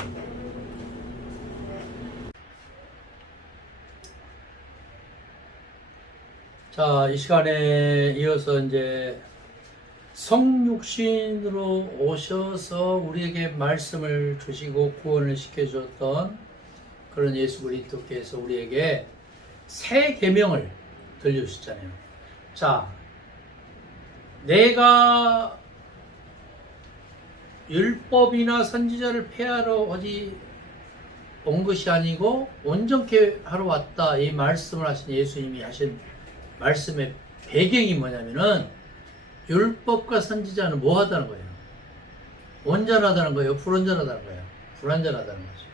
자, 이 시간에 이어서 이제 성육신으로 오셔서 우리에게 말씀을 주시고 구원을 시켜주셨던 그런 예수 그리스도께서 우리에게 새 계명을 들려주셨잖아요. 자, 내가 율법이나 선지자를 폐하러 오지 온 것이 아니고 온전케 하러 왔다, 이 말씀을 하신 예수님이 하신 말씀의 배경이 뭐냐면은 율법과 선지자는 뭐 하다는 거예요? 온전하다는 거예요? 불온전하다는 거예요? 불완전하다는 거죠.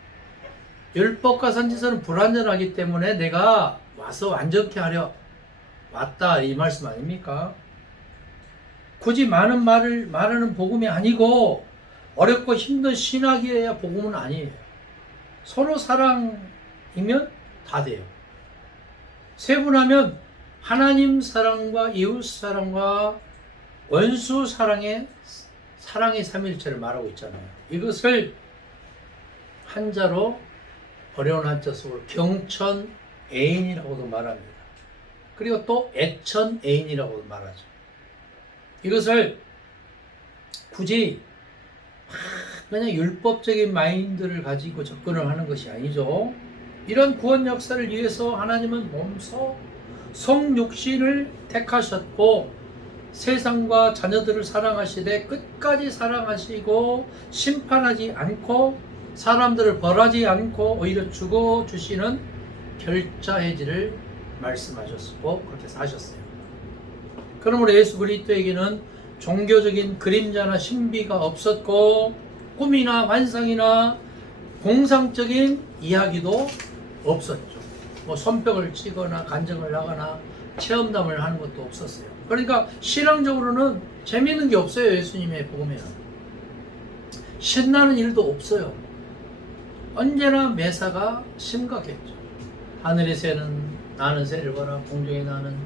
율법과 선지자는 불완전하기 때문에 내가 와서 완전케 하려 왔다, 이 말씀 아닙니까? 굳이 많은 말을 말하는 복음이 아니고 어렵고 힘든 신학이어야 복음은 아니에요. 서로 사랑이면 다 돼요. 세분하면 하나님 사랑과 이웃 사랑과 원수 사랑의 삼일체를 말하고 있잖아요. 이것을 한자로 어려운 한자 속으로 경천애인이라고도 말합니다. 그리고 또 애천애인이라고도 말하죠. 이것을 굳이 그냥 율법적인 마인드를 가지고 접근을 하는 것이 아니죠. 이런 구원 역사를 위해서 하나님은 몸소 성육신을 택하셨고 세상과 자녀들을 사랑하시되 끝까지 사랑하시고 심판하지 않고 사람들을 벌하지 않고 오히려 죽어주시는 결자해지를 말씀하셨고 그렇게 사셨어요. 그러므로 예수 그리스도에게는 종교적인 그림자나 신비가 없었고 꿈이나 환상이나 공상적인 이야기도 없었죠. 뭐 손뼉을 치거나 간증을 하거나 체험담을 하는 것도 없었어요. 그러니까 신앙적으로는 재미있는 게 없어요. 예수님의 복음에는 신나는 일도 없어요. 언제나 매사가 심각했죠. 하늘의 새는 나는 새를 보라, 공중에 나는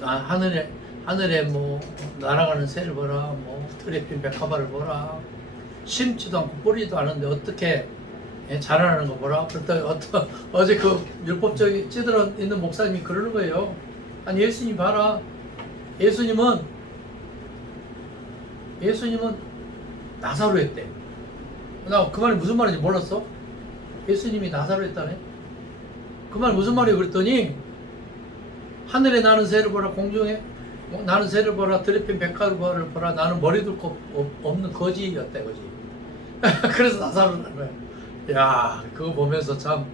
하늘에 뭐 날아가는 새를 보라, 뭐 틀에 핀 백합화를 보라. 심지도 않고 뿌리도 않은데 어떻게 자라나는 거 보라. 그랬더니 어제 그 율법적인 찌들어 있는 목사님이 그러는 거예요. 아니 예수님 봐라. 예수님은 나사로 했대. 나 그 말이 무슨 말인지 몰랐어. 예수님이 나사로 했다네. 그 말 무슨 말이에요? 그랬더니 하늘에 나는 새를 보라, 공중에 나는 새를 보라, 들에 핀 백합화를 보라. 나는 머리도 없는 거지였대, 거지. 그래서 나사로 난 거야. 야, 그거 보면서 참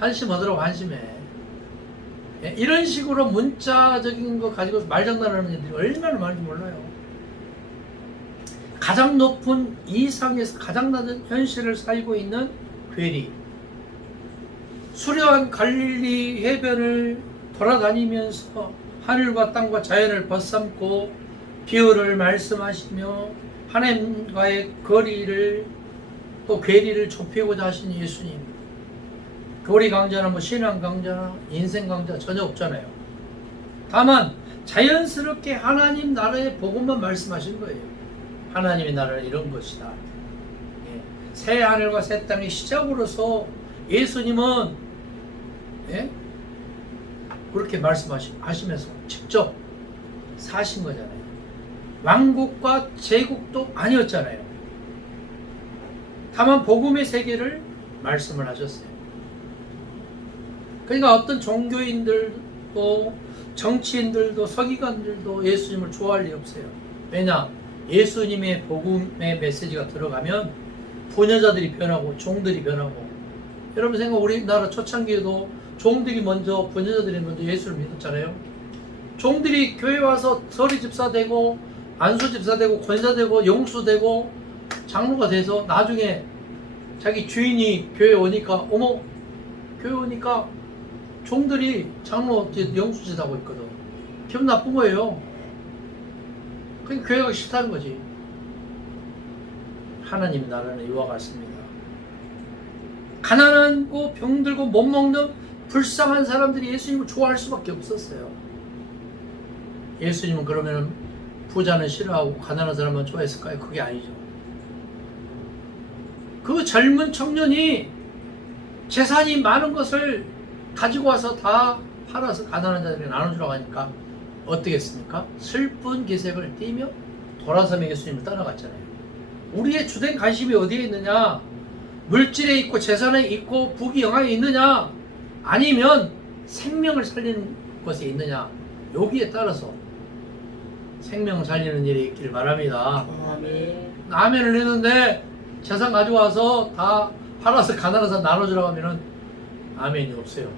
한심하더라고, 한심해. 이런 식으로 문자적인 거 가지고 말장난하는 애들이 얼마나 많은지 몰라요. 가장 높은 이상에서 가장 낮은 현실을 살고 있는 괴리. 수려한 갈릴리 해변을 돌아다니면서 하늘과 땅과 자연을 벗삼고 비유를 말씀하시며 하나님과의 거리를 또 괴리를 좁히고자 하신 예수님. 교리 강자나 뭐 신앙 강자나 인생 강자 전혀 없잖아요. 다만 자연스럽게 하나님 나라의 복음만 말씀하신 거예요. 하나님의 나라는 이런 것이다. 새 하늘과 새 땅의 시작으로서 예수님은 그렇게 말씀하시면서 직접 사신 거잖아요. 왕국과 제국도 아니었잖아요. 다만 복음의 세계를 말씀을 하셨어요. 그러니까 어떤 종교인들도 정치인들도 서기관들도 예수님을 좋아할 리 없어요. 왜냐? 예수님의 복음의 메시지가 들어가면 부녀자들이 변하고 종들이 변하고. 여러분 생각, 우리나라 초창기에도 종들이 먼저, 부녀자들이 먼저 예수를 믿었잖아요. 종들이 교회 와서 서리 집사 되고 안수 집사 되고 권사 되고 용수 되고 장로가 돼서 나중에 자기 주인이 교회 오니까, 어머, 교회 오니까 종들이 장로 영수짓 하고 있거든. 기분 나쁜 거예요. 그러니까 교회가 싫다는 거지. 하나님 나라는 이와 같습니다. 가난하고 병들고 못 먹는 불쌍한 사람들이 예수님을 좋아할 수밖에 없었어요. 예수님은 그러면 부자는 싫어하고 가난한 사람만 좋아했을까요? 그게 아니죠. 그 젊은 청년이 재산이 많은 것을 가지고 와서 다 팔아서 가난한 자들에게 나눠주라고 하니까 어떻겠습니까? 슬픈 기색을 띠며 돌아서며 예수님을 따라갔잖아요. 우리의 주된 관심이 어디에 있느냐? 물질에 있고 재산에 있고 부귀 영화에 있느냐? 아니면 생명을 살리는 것에 있느냐? 여기에 따라서 생명을 살리는 일이 있기를 바랍니다. 아멘을 했는데 재산 가져와서 다 팔아서 가난한 사람 나눠주라고 하면은 아멘이 없어요.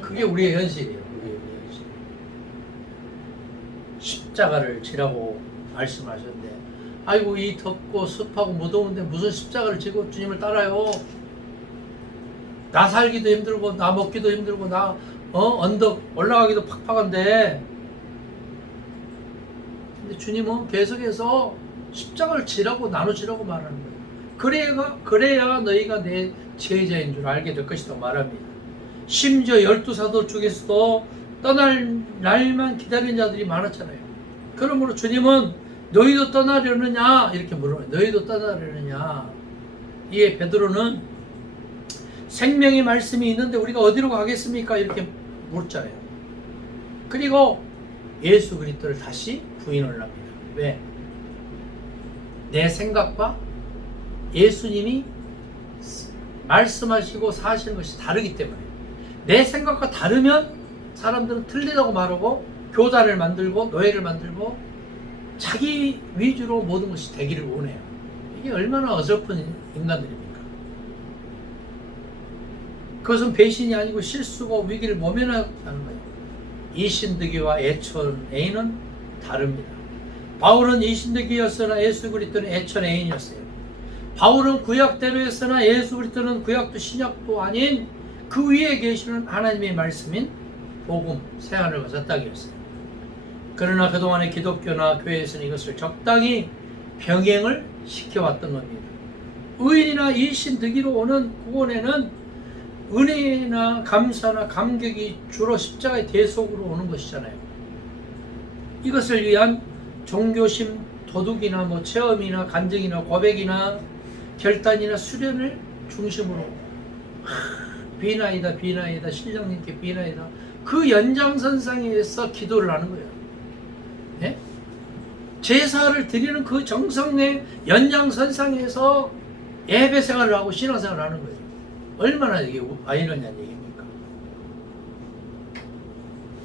그게 우리의 현실이에요. 우리의 현실. 십자가를 지라고 말씀하셨는데, 아이고 이 덥고 습하고 무더운데 무슨 십자가를 지고 주님을 따라요? 나 살기도 힘들고 나 먹기도 힘들고 나 언덕 올라가기도 팍팍한데, 근데 주님은 계속해서 십자가를 지라고 나눠지라고 말하는 거예요. 그래야 너희가 내 제자인 줄 알게 될 것이다 말합니다. 심지어 12사도 중에서도 떠날 날만 기다리는 자들이 많았잖아요. 그러므로 주님은 너희도 떠나려느냐 이렇게 물어요. 너희도 떠나려느냐. 이에 베드로는 생명의 말씀이 있는데 우리가 어디로 가겠습니까? 이렇게 묻잖아요. 그리고 예수 그리스도를 다시 부인을 합니다. 왜? 내 생각과 예수님이 말씀하시고 사시는 것이 다르기 때문에, 내 생각과 다르면 사람들은 틀리다고 말하고 교단을 만들고 노예를 만들고 자기 위주로 모든 것이 되기를 원해요. 이게 얼마나 어설픈 인간들입니까? 그것은 배신이 아니고 실수고 위기를 모면하는 거예요. 이신득이와 애천 애인은 다릅니다. 바울은 이신득이였으나 예수 그리스도는 애천 애인이었어요. 바울은 구약대로였으나 예수 그리스도는 구약도 신약도 아닌 그 위에 계시는 하나님의 말씀인 복음, 새하늘과 새 땅이었어요. 그러나 그동안의 기독교나 교회에서는 이것을 적당히 병행을 시켜왔던 겁니다. 의인이나 이신득이로 오는 구원에는 은혜나 감사나 감격이 주로 십자가의 대속으로 오는 것이잖아요. 이것을 위한 종교심, 도둑이나 체험이나 간증이나 고백이나 결단이나 수련을 중심으로 비나이다 비나이다 신령님께 비나이다, 그 연장선상에서 기도를 하는 거예요. 네? 제사를 드리는 그 정성의 연장선상에서 예배 생활을 하고 신앙생활을 하는 거예요. 얼마나 이게 아이러니한 얘기입니까?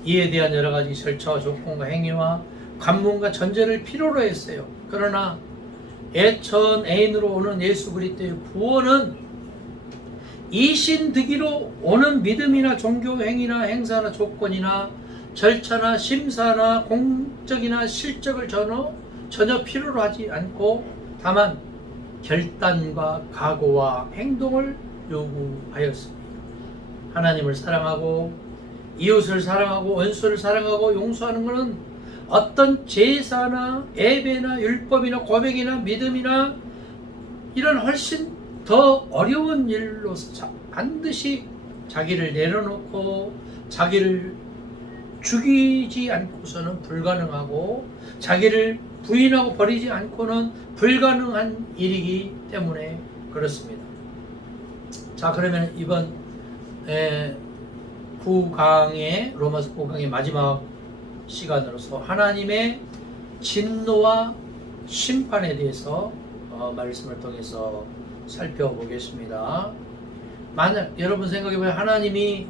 이에 대한 여러 가지 절차와 조건과 행위와 관문과 전제를 필요로 했어요. 그러나 애천 애인으로 오는 예수 그리스도의 구원은 이신득이로 오는 믿음이나 종교 행위나 행사나 조건이나 절차나 심사나 공적이나 실적을 전혀 필요로 하지 않고 다만 결단과 각오와 행동을 요구하였습니다. 하나님을 사랑하고 이웃을 사랑하고 원수를 사랑하고 용서하는 것은 어떤 제사나 예배나 율법이나 고백이나 믿음이나 이런 훨씬 더 어려운 일로서 반드시 자기를 내려놓고 자기를 죽이지 않고서는 불가능하고 자기를 부인하고 버리지 않고는 불가능한 일이기 때문에 그렇습니다. 자, 그러면 이번 9강의 로마서 9강의 마지막 시간으로서 하나님의 진노와 심판에 대해서 말씀을 통해서 살펴보겠습니다. 만약 여러분 생각해보면 하나님이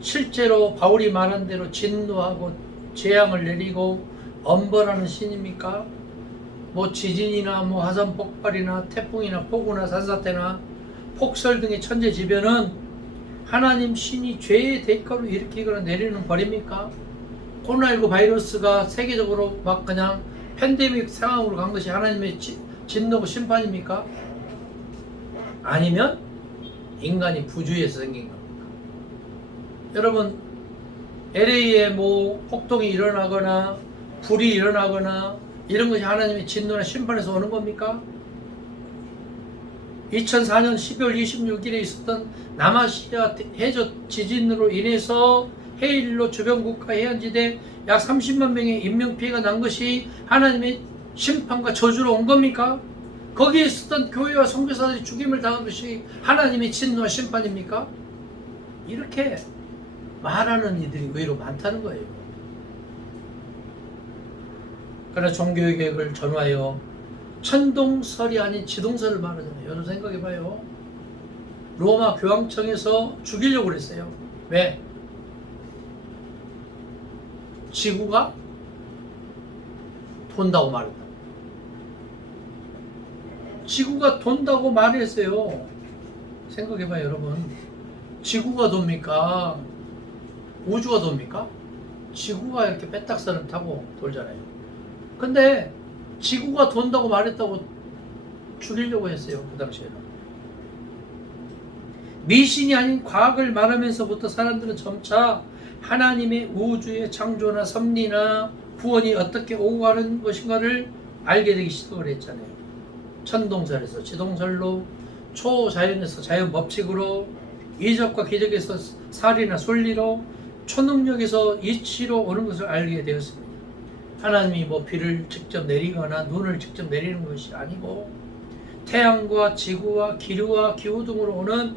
실제로 바울이 말한 대로 진노하고 재앙을 내리고 엄벌하는 신입니까? 뭐 지진이나 뭐 화산 폭발이나 태풍이나 폭우나 산사태나 폭설 등의 천재지변은 하나님 신이 죄의 대가로 일으키거나 내리는 벌입니까? 코로나19 바이러스가 세계적으로 막 그냥 팬데믹 상황으로 간 것이 하나님의 진노고 심판입니까? 아니면 인간이 부주의해서 생긴 겁니다. 여러분, LA에 뭐 폭동이 일어나거나 불이 일어나거나 이런 것이 하나님의 진노나 심판에서 오는 겁니까? 2004년 12월 26일에 있었던 남아시아 해저 지진으로 인해서 해일로 주변 국가 해안지대 약 30만 명의 인명피해가 난 것이 하나님의 심판과 저주로 온 겁니까? 거기에 있었던 교회와 선교사들이 죽임을 당한 것이 하나님의 진노와 심판입니까? 이렇게 말하는 이들이 의외로 많다는 거예요. 그러나 종교개혁을 전후하여 천동설이 아닌 지동설을 말하잖아요. 여러분 생각해봐요. 로마 교황청에서 죽이려고 그랬어요. 왜? 지구가 돈다고 말했다. 지구가 돈다고 말했어요. 생각해봐요, 여러분. 지구가 돕니까? 우주가 돕니까? 지구가 이렇게 빼딱선을 타고 돌잖아요. 근데 지구가 돈다고 말했다고 죽이려고 했어요. 그 당시에는. 미신이 아닌 과학을 말하면서부터 사람들은 점차 하나님의 우주의 창조나 섭리나 구원이 어떻게 오고 가는 것인가를 알게 되기 시작을 했잖아요. 천동설에서 지동설로, 초자연에서 자연 법칙으로, 이적과 기적에서 살이나 순리로, 초능력에서 이치로 오는 것을 알게 되었습니다. 하나님이 뭐 비를 직접 내리거나 눈을 직접 내리는 것이 아니고 태양과 지구와 기류와 기후 등으로 오는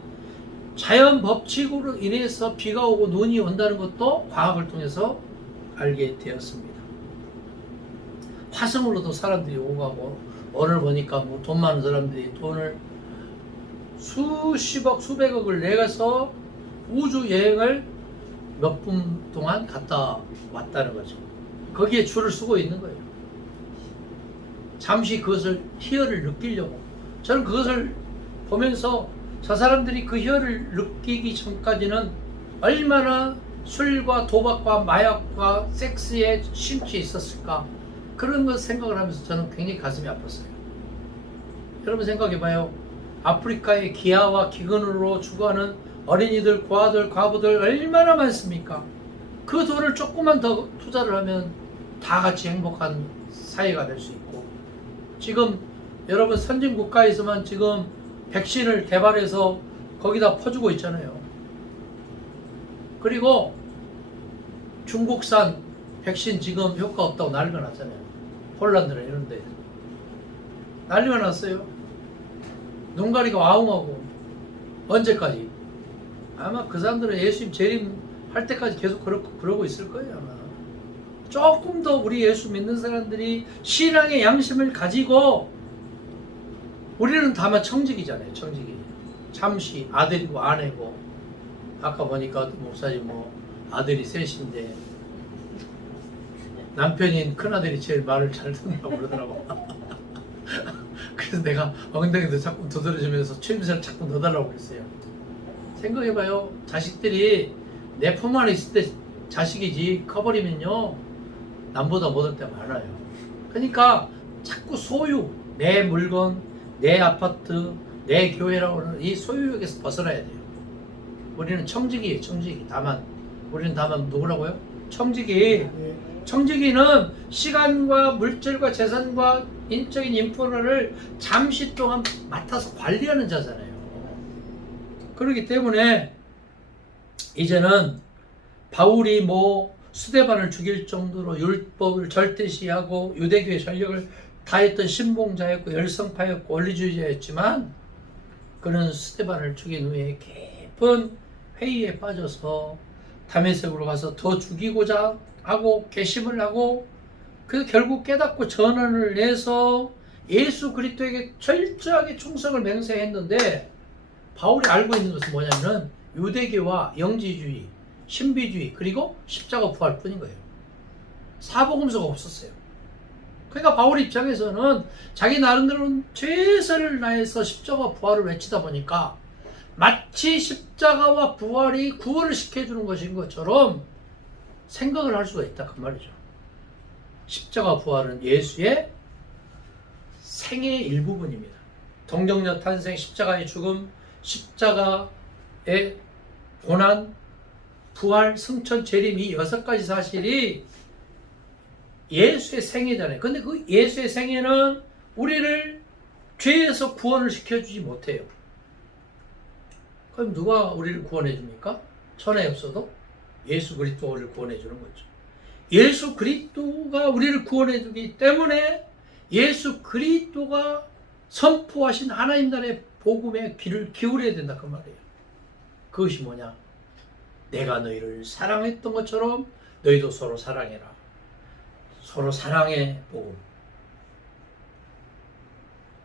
자연 법칙으로 인해서 비가 오고 눈이 온다는 것도 과학을 통해서 알게 되었습니다. 화성으로도 사람들이 오고 가고, 오늘 보니까 뭐 돈 많은 사람들이 돈을 수십억 수백억을 내가서 우주 여행을 몇 분 동안 갔다 왔다는 거죠. 거기에 줄을 서고 있는 거예요. 잠시 그것을 희열을 느끼려고. 저는 그것을 보면서 저 사람들이 그 희열을 느끼기 전까지는 얼마나 술과 도박과 마약과 섹스에 심취해 있었을까, 그런 것 생각을 하면서 저는 굉장히 가슴이 아팠어요. 여러분 생각해봐요. 아프리카의 기아와 기근으로 죽어가는 어린이들, 고아들, 과부들 얼마나 많습니까? 그 돈을 조금만 더 투자를 하면 다 같이 행복한 사회가 될 수 있고, 지금 여러분 선진 국가에서만 지금 백신을 개발해서 거기다 퍼주고 있잖아요. 그리고 중국산 백신 지금 효과 없다고 난리가 났잖아요. 폴란드나 이런 데 난리가 났어요. 눈가리가 와웅하고. 언제까지? 아마 그 사람들은 예수님 재림할 때까지 계속 그러고 있을 거예요. 아마 조금 더 우리 예수 믿는 사람들이 신앙의 양심을 가지고, 우리는 다만 청직이잖아요. 청직이. 잠시 아들이고 아내고, 아까 보니까 목사님 뭐 아들이 셋인데 남편인 큰아들이 제일 말을 잘 듣는다고 그러더라고. 그래서 내가 엉덩이도 자꾸 두드려주면서 취임새를 자꾸 넣어달라고 그랬어요. 생각해봐요. 자식들이 내 품 안에 있을 때 자식이지, 커버리면요 남보다 못할 때 많아요. 그러니까 자꾸 소유, 내 물건, 내 아파트, 내 교회라고 하는 이 소유욕에서 벗어나야 돼요. 우리는 청지기예요. 청지기. 다만 우리는 다만 누구라고요? 청지기. 청지기는 시간과 물질과 재산과 인적인 인프라를 잠시 동안 맡아서 관리하는 자잖아요. 그렇기 때문에 이제는 바울이 뭐 스데반을 죽일 정도로 율법을 절대시하고 유대교의 전력을 다했던 신봉자였고 열성파였고 원리주의자였지만, 그는 스데반을 죽인 후에 깊은 회의에 빠져서 다메섹으로 가서 더 죽이고자 하고 개심을 하고, 그 결국 깨닫고 전언을 내서 예수 그리스도에게 철저하게 충성을 맹세했는데, 바울이 알고 있는 것은 뭐냐면은 유대교와 영지주의, 신비주의, 그리고 십자가 부활 뿐인 거예요. 사복음서가 없었어요. 그러니까 바울 입장에서는 자기 나름대로는 최선을 다해서 십자가 부활을 외치다 보니까 마치 십자가와 부활이 구원을 시켜주는 것인 것처럼 생각을 할 수가 있다 그 말이죠. 십자가 부활은 예수의 생의 일부분입니다. 동정녀 탄생, 십자가의 죽음, 십자가의 고난, 부활, 승천, 재림, 이 6가지 사실이 예수의 생애잖아요. 근데 그 예수의 생애는 우리를 죄에서 구원을 시켜주지 못해요. 그럼 누가 우리를 구원해 줍니까? 천하에 없어도 예수 그리스도가 우리를 구원해 주는 거죠. 예수 그리스도가 우리를 구원해 주기 때문에 예수 그리스도가 선포하신 하나님 나라의 복음에 귀를 기울여야 된다 그 말이에요. 그것이 뭐냐? 내가 너희를 사랑했던 것처럼 너희도 서로 사랑해라. 서로 사랑의 복음.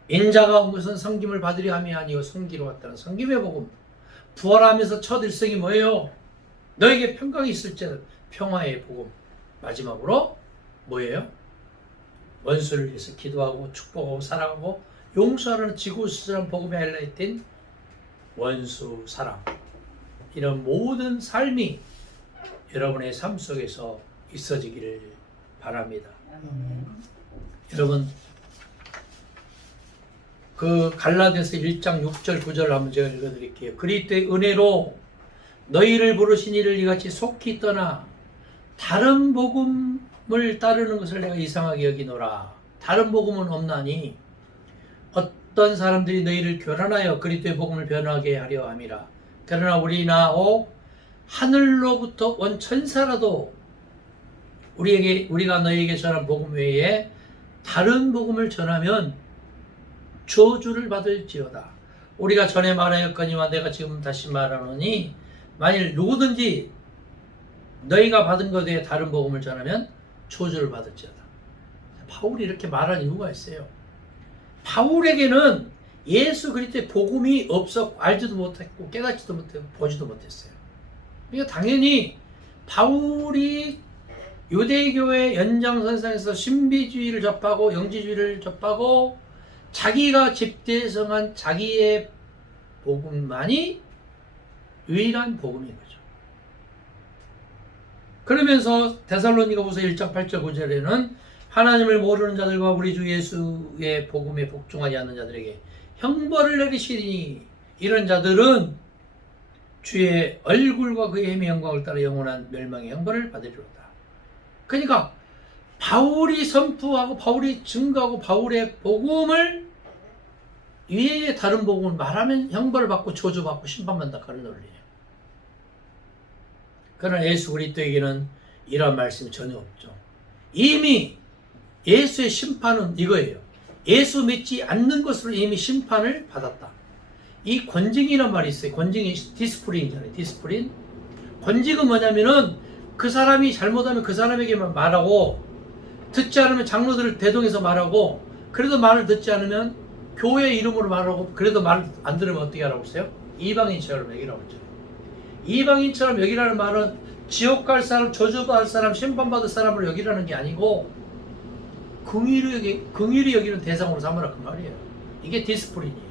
인자가 온 것은 섬김을 받으려 함이 아니요 섬기러 왔다는 섬김의 복음. 부활하면서 첫 일성이 뭐예요? 너에게 평강이 있을지는 평화의 복음. 마지막으로 뭐예요? 원수를 위해서 기도하고 축복하고 사랑하고 용서하는 지구스러운 복음의 하이라이트인 원수 사랑. 이런 모든 삶이 여러분의 삶 속에서 있어지기를 바랍니다. 여러분 그 갈라디아서 1장 6절 9절을 한번 제가 읽어드릴게요. 그리스도의 은혜로 너희를 부르신 이를 이같이 속히 떠나 다른 복음을 따르는 것을 내가 이상하게 여기노라. 다른 복음은 없나니 어떤 사람들이 너희를 교란하여 그리스도의 복음을 변하게 하려 함이라. 그러나 우리나 하늘로부터 온 천사라도 우리가 너희에게 전한 복음 외에 다른 복음을 전하면 저주를 받을지어다. 우리가 전에 말하였거니와 내가 지금 다시 말하노니 만일 누구든지 너희가 받은 것 외에 다른 복음을 전하면 저주를 받을지어다. 바울이 이렇게 말한 이유가 있어요. 바울에게는 예수 그리스도의 복음이 없었고 알지도 못했고 깨닫지도 못했고 보지도 못했어요. 그러니까 당연히 바울이 유대교의 연장선상에서 신비주의를 접하고 영지주의를 접하고 자기가 집대성한 자기의 복음만이 유일한 복음인 거죠. 그러면서 데살로니가후서 1장 8절 9절에는 하나님을 모르는 자들과 우리 주 예수의 복음에 복종하지 않는 자들에게 형벌을 내리시니 이런 자들은 주의 얼굴과 그의 힘의 영광을 따라 영원한 멸망의 형벌을 받으리로다. 그러니까 바울이 선포하고 바울이 증거하고 바울의 복음을 위에 다른 복음을 말하면 형벌을 받고 저주받고 심판받는다 그런 논리예요. 그러나 예수 그리스도에게는 이런 말씀이 전혀 없죠. 이미 예수의 심판은 이거예요. 예수 믿지 않는 것으로 이미 심판을 받았다. 이 권징이란 말이 있어요. 권징이 디스프린이잖아요. 디스프린. 권징은 뭐냐면은 그 사람이 잘못하면 그 사람에게만 말하고 듣지 않으면 장로들을 대동해서 말하고 그래도 말을 듣지 않으면 교회 이름으로 말하고 그래도 말 안 들으면 어떻게 하라고 했어요? 이방인처럼 여기라고 했죠. 이방인처럼 여기라는 말은 지옥 갈 사람, 저주받을 사람, 심판받을 사람을 여기라는 게 아니고 긍휼히 여기는 대상으로 삼으라 그 말이에요. 이게 디스플린이에요.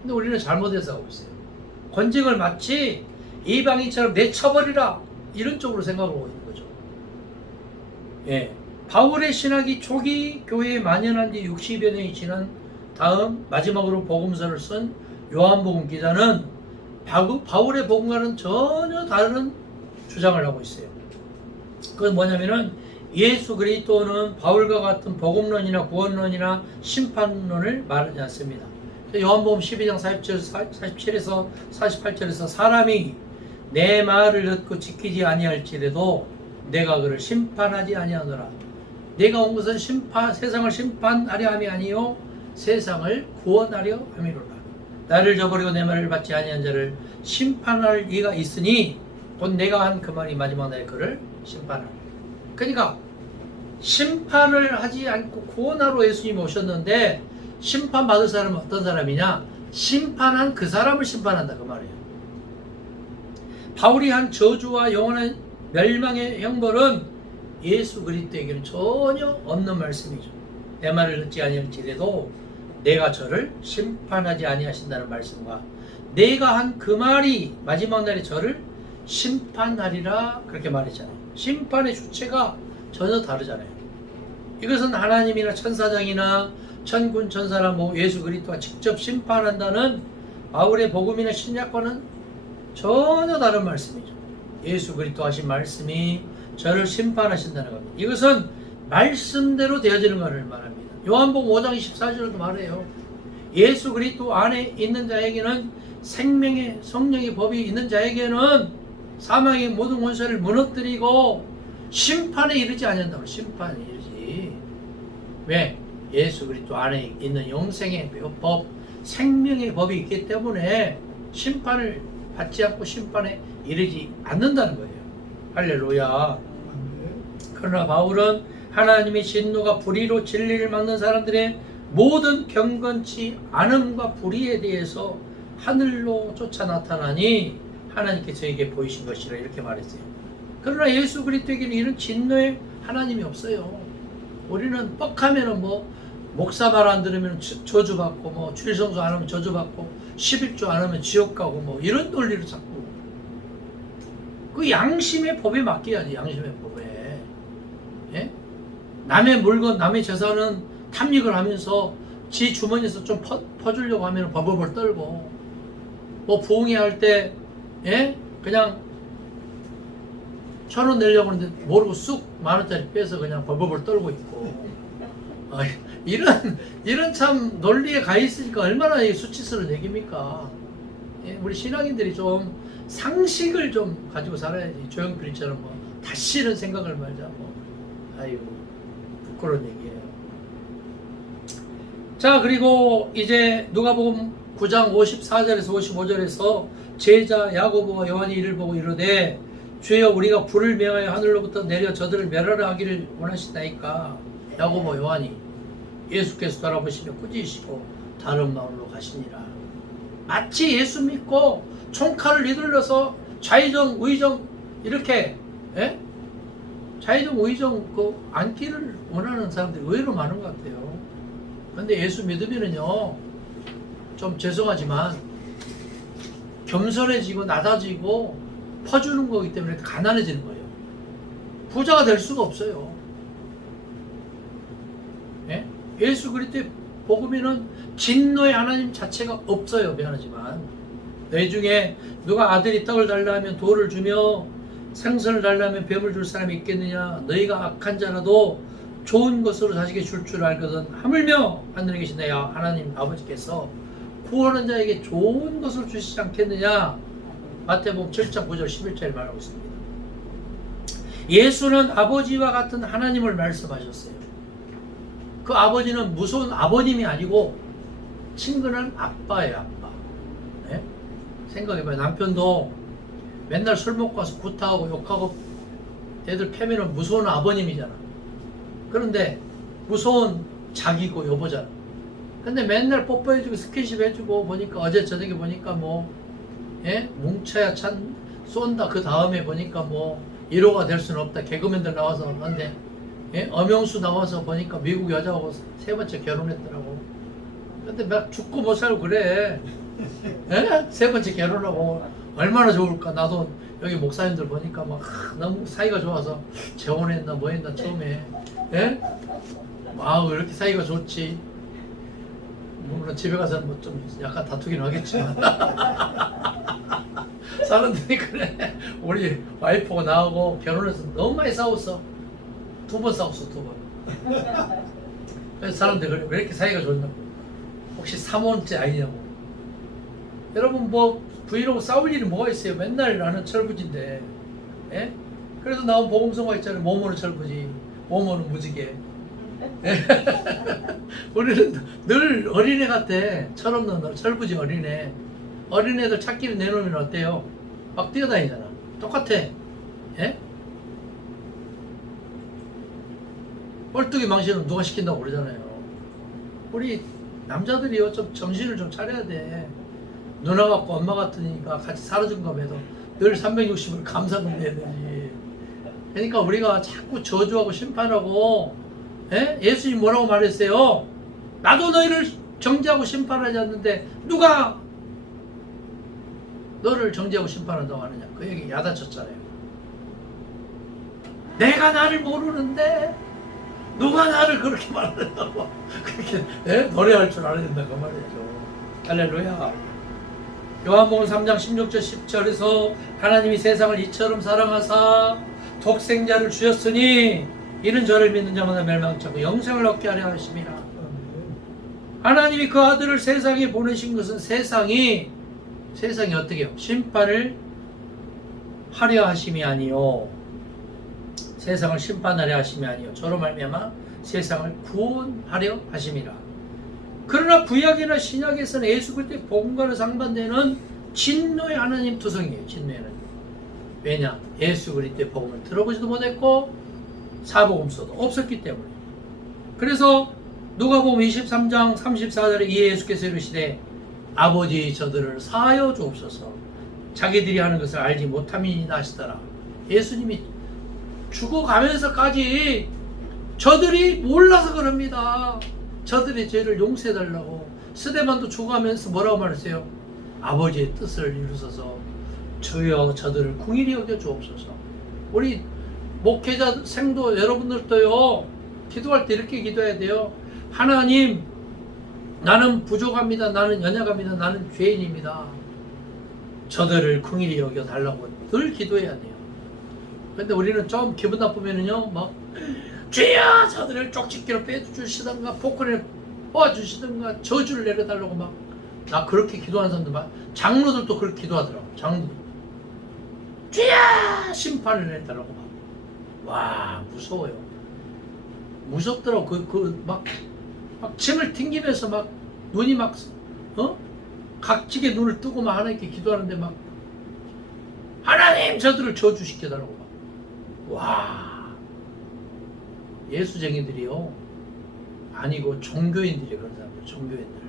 근데 우리는 잘못해서 하고 있어요. 권징을 마치 이방인처럼 내쳐버리라 이런 쪽으로 생각하고 있는 거죠. 예, 바울의 신학이 초기 교회에 만연한 지 60여 년이 지난 다음 마지막으로 복음서를 쓴 요한복음 기자는 바울의 복음과는 전혀 다른 주장을 하고 있어요. 그건 뭐냐면은 예수 그리스도는 바울과 같은 복음론이나 구원론이나 심판론을 말하지 않습니다. 요한복음 12장 47에서 48절에서 사람이 내 말을 듣고 지키지 아니할지라도 내가 그를 심판하지 아니하노라. 내가 온 것은 세상을 심판하려 함이 아니요 세상을 구원하려 함이로라. 나를 저버리고 내 말을 받지 아니한 자를 심판할 이가 있으니 곧 내가 한 그 말이 마지막 날에 그를 심판하라. 그러니까 심판을 하지 않고 구원하러 예수님이 오셨는데 심판받을 사람은 어떤 사람이냐? 심판한 그 사람을 심판한다 그 말이에요. 바울이 한 저주와 영원한 멸망의 형벌은 예수 그리스도에게는 전혀 없는 말씀이죠. 내 말을 듣지 아니할지라도 내가 저를 심판하지 아니하신다는 말씀과 내가 한 그 말이 마지막 날에 저를 심판하리라 그렇게 말했잖아요. 심판의 주체가 전혀 다르잖아요. 이것은 하나님이나 천사장이나 천군 천사나 뭐 예수 그리스도가 직접 심판한다는 바울의 복음이나 신약과는 전혀 다른 말씀이죠. 예수 그리스도 하신 말씀이 저를 심판하신다는 겁니다. 이것은 말씀대로 되어지는 것을 말합니다. 요한복음 5장 24절도 말해요. 예수 그리스도 안에 있는 자에게는 생명의 성령의 법이 있는 자에게는 사망의 모든 권세를 무너뜨리고 심판에 이르지 않는다고. 심판에 이르지. 왜? 예수 그리스도 안에 있는 영생의 법, 생명의 법이 있기 때문에 심판을 받지 않고 심판에 이르지 않는다는 거예요. 할렐루야. 그러나 바울은 하나님의 진노가 불의로 진리를 막는 사람들의 모든 경건치 않음과 불의에 대해서 하늘로 쫓아 나타나니 하나님께 저에게 보이신 것이라 이렇게 말했어요. 그러나 예수 그리스도에게는 이런 진노의 하나님이 없어요. 우리는 뻑하면은 뭐 목사 말 안 들으면 저주받고 뭐 주일성수 안 하면 저주받고 11조 안 하면 지옥 가고 뭐 이런 논리를 자꾸 그 양심의 법에 맡겨야지. 양심의 법에. 예? 남의 물건 남의 재산은 탐닉을 하면서 지 주머니에서 좀 퍼주려고 하면 버버벌 떨고 뭐 부흥회 할 때 예? 그냥 1,000원 내려고 하는데 모르고 쑥 10,000원짜리 빼서 그냥 버버벌 떨고 있고 이런 참 논리에 가 있으니까 얼마나 수치스러운 얘기입니까? 예? 우리 신앙인들이 좀 상식을 좀 가지고 살아야지. 조영필처럼 뭐 다시는 생각을 말자 뭐. 아유 부끄러운 얘기예요. 자, 그리고 이제 누가복음 9장 54절에서 55절에서 제자 야고보와 요한이 이를 보고 이르되 주여 우리가 불을 명하여 하늘로부터 내려 저들을 멸하라 하기를 원하신다니까. 야고보 요한이 예수께서 돌아보시며 꾸짖으시고 다른 마을로 가시니라. 마치 예수 믿고 총칼을 휘둘러서 좌의정 우의정 이렇게 예? 좌의정 우의정 그 앉기를 원하는 사람들이 의외로 많은 것 같아요. 근데 예수 믿으면은요 좀 죄송하지만 겸손해지고 낮아지고 퍼주는 거기 때문에 가난해지는 거예요. 부자가 될 수가 없어요. 예? 예수 그리스도의 복음에는 진노의 하나님 자체가 없어요. 미안하지만 너희 중에 누가 아들이 떡을 달라 하면 돌을 주며 생선을 달라 하면 뱀을 줄 사람이 있겠느냐. 너희가 악한 자라도 좋은 것으로 자식에게 줄 줄 알거든. 하물며 하늘에 계신 내 하나님 아버지께서 구원한 자에게 좋은 것을 주시지 않겠느냐. 마태복음 7장 9절 11절에 말하고 있습니다. 예수는 아버지와 같은 하나님을 말씀하셨어요. 그 아버지는 무서운 아버님이 아니고 친근한 아빠예요. 아빠. 네? 생각해봐요. 남편도 맨날 술 먹고 와서 구타하고 욕하고 애들 패면은 무서운 아버님이잖아. 그런데 무서운 자기고 여보잖아. 근데 맨날 뽀뽀해주고 스킨십 해주고 보니까 어제 저녁에 보니까 뭐 예? 뭉쳐야 찬 쏜다. 그 다음에 보니까 뭐 1호가 될 수는 없다. 개그맨들 나와서 하는데 예? 엄영수 나와서 보니까 미국 여자하고 3번째 결혼했더라고. 근데 막 죽고 못 살고 그래. 예? 3번째 결혼하고 얼마나 좋을까. 나도 여기 목사님들 보니까 막 너무 사이가 좋아서 재혼했나 뭐 했나 처음에. 예? 아, 왜 이렇게 사이가 좋지? 물론 집에 가서는 뭐 좀 약간 다투긴 하겠지만 사람들이 그래. 우리 와이프가 나하고 결혼해서 너무 많이 싸웠어. 2번 싸웠어. 2번. 그래서 사람들이 그래. 왜 이렇게 사이가 좋냐고. 혹시 3원째 아니냐고. 여러분 뭐 브이로그 싸울 일이 뭐가 있어요. 맨날 나는 철부지인데. 예? 그래서 나온 복음성가 있잖아요. 모모는 철부지, 모모는 무지개. 우리는 늘 어린애 같아. 철없는 철부지 어린애. 어린애들 찾기를 내놓으면 어때요? 막 뛰어다니잖아. 똑같아. 예? 꼴뚜기 망신은 누가 시킨다고 그러잖아요. 우리 남자들이요 좀 정신을 좀 차려야 돼. 누나 같고 엄마 같으니까 같이 살아준 거면서 늘 360을 감사를 해야 되지. 그러니까 우리가 자꾸 저주하고 심판하고, 예수님 뭐라고 말했어요? 나도 너희를 정죄하고 심판하지 않는데 누가 너를 정죄하고 심판한다고 하느냐. 그 얘기 야단쳤잖아요. 내가 나를 모르는데 누가 나를 그렇게 말한다고. 그렇게 노래할 줄 알아야 된다 그 말이죠. 할렐루야. 요한복음 3장 16절 10절에서 하나님이 세상을 이처럼 사랑하사 독생자를 주셨으니 이는 저를 믿는 자마다 멸망치 않고 영생을 얻게 하려 하심이라. 하나님이 그 아들을 세상에 보내신 것은 세상이 어떻게 해요? 심판을 하려 하심이 아니요, 세상을 심판하려 하심이 아니요, 저로 말미암아 세상을 구원하려 하심이라. 그러나 구약이나 신약에서는 예수 그리스도의 복음과는 상반되는 진노의 하나님 투성이에요. 진노의 하나님. 왜냐? 예수 그리스도의 복음을 들어보지도 못했고 사복음서도 없었기 때문에. 그래서 누가복음 23장 34절에 이에 예수께서 이르시되 아버지 저들을 사하여 주옵소서 자기들이 하는 것을 알지 못함이니이다 하시더라. 예수님이 죽어가면서까지 저들이 몰라서 그럽니다. 저들의 죄를 용서해달라고. 스데반도 죽어가면서 뭐라고 말했어요? 아버지의 뜻을 이루소서 주여 저들을 긍휼히 여겨 주옵소서. 우리 목회자 생도 여러분들도요, 기도할 때 이렇게 기도해야 돼요. 하나님, 나는 부족합니다. 나는 연약합니다. 나는 죄인입니다. 저들을 긍휼히 여겨 달라고 늘 기도해야 돼요. 근데 우리는 좀 기분 나쁘면은요, 막 주여 저들을 쪽집기로 빼주시던가 포크를 뽑아주시던가 저주를 내려달라고 막. 나 그렇게 기도하는 사람들 막, 장로들도 그렇게 기도하더라고. 장로들 주여 심판을 내달라고 막. 와, 무서워요. 무섭더라고. 막 침을 튕기면서 막 눈이 막 각지게 눈을 뜨고 막 하나님께 기도하는데 막 하나님 저들을 저주시켜달라고 막. 와, 예수쟁이들이요, 아니고 종교인들이 그런 사람들. 종교인들,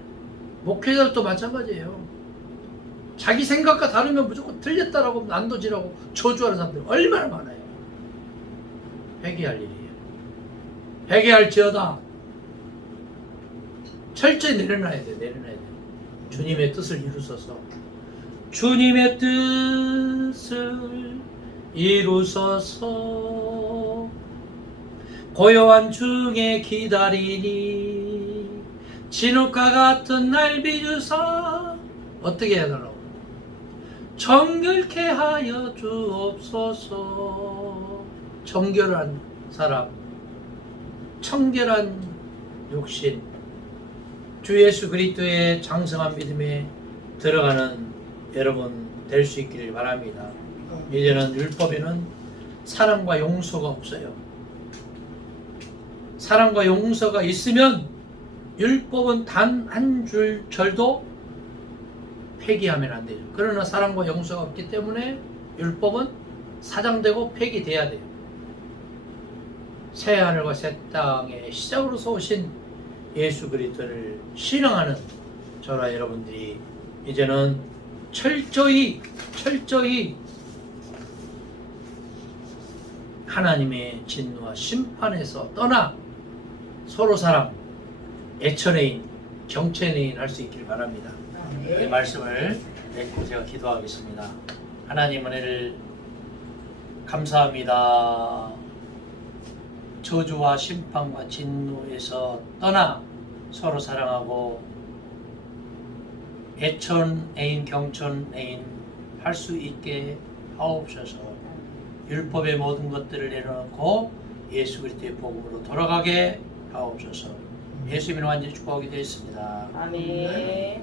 목회자도 마찬가지예요. 자기 생각과 다르면 무조건 틀렸다라고 난도질하고 저주하는 사람들 얼마나 많아요. 회개할 일이에요. 회개할지어다. 철저히 내려놔야 돼. 내려놔야 돼. 주님의 뜻을 이루소서. 주님의 뜻을 이루소서. 고요한 중에 기다리니 진흙과 같은 날 비주사. 어떻게 해달라고? 정결케 하여 주옵소서. 정결한 사람, 청결한 육신, 주 예수 그리스도의 장성한 믿음에 들어가는 여러분 될 수 있기를 바랍니다. 이제는 율법에는 사랑과 용서가 없어요. 사랑과 용서가 있으면 율법은 단 한 절도 폐기하면 안 되죠. 그러나 사랑과 용서가 없기 때문에 율법은 사장되고 폐기돼야 돼요. 새 하늘과 새 땅의 시작으로서 오신 예수 그리스도를 신앙하는 저와 여러분들이 이제는 철저히 하나님의 진노와 심판에서 떠나 서로 사랑, 애천애인, 경천애인 할 수 있기를 바랍니다. 이 말씀을 맺고 제가 기도하겠습니다. 하나님 은혜를 감사합니다. 저주와 심판과 진노에서 떠나 서로 사랑하고 애천애인, 경천애인 할 수 있게 하옵소서. 율법의 모든 것들을 내려놓고 예수 그리스도의 복음으로 돌아가게 하옵소서. 예수님을 완전히 축복하게 되었습니다. 아멘.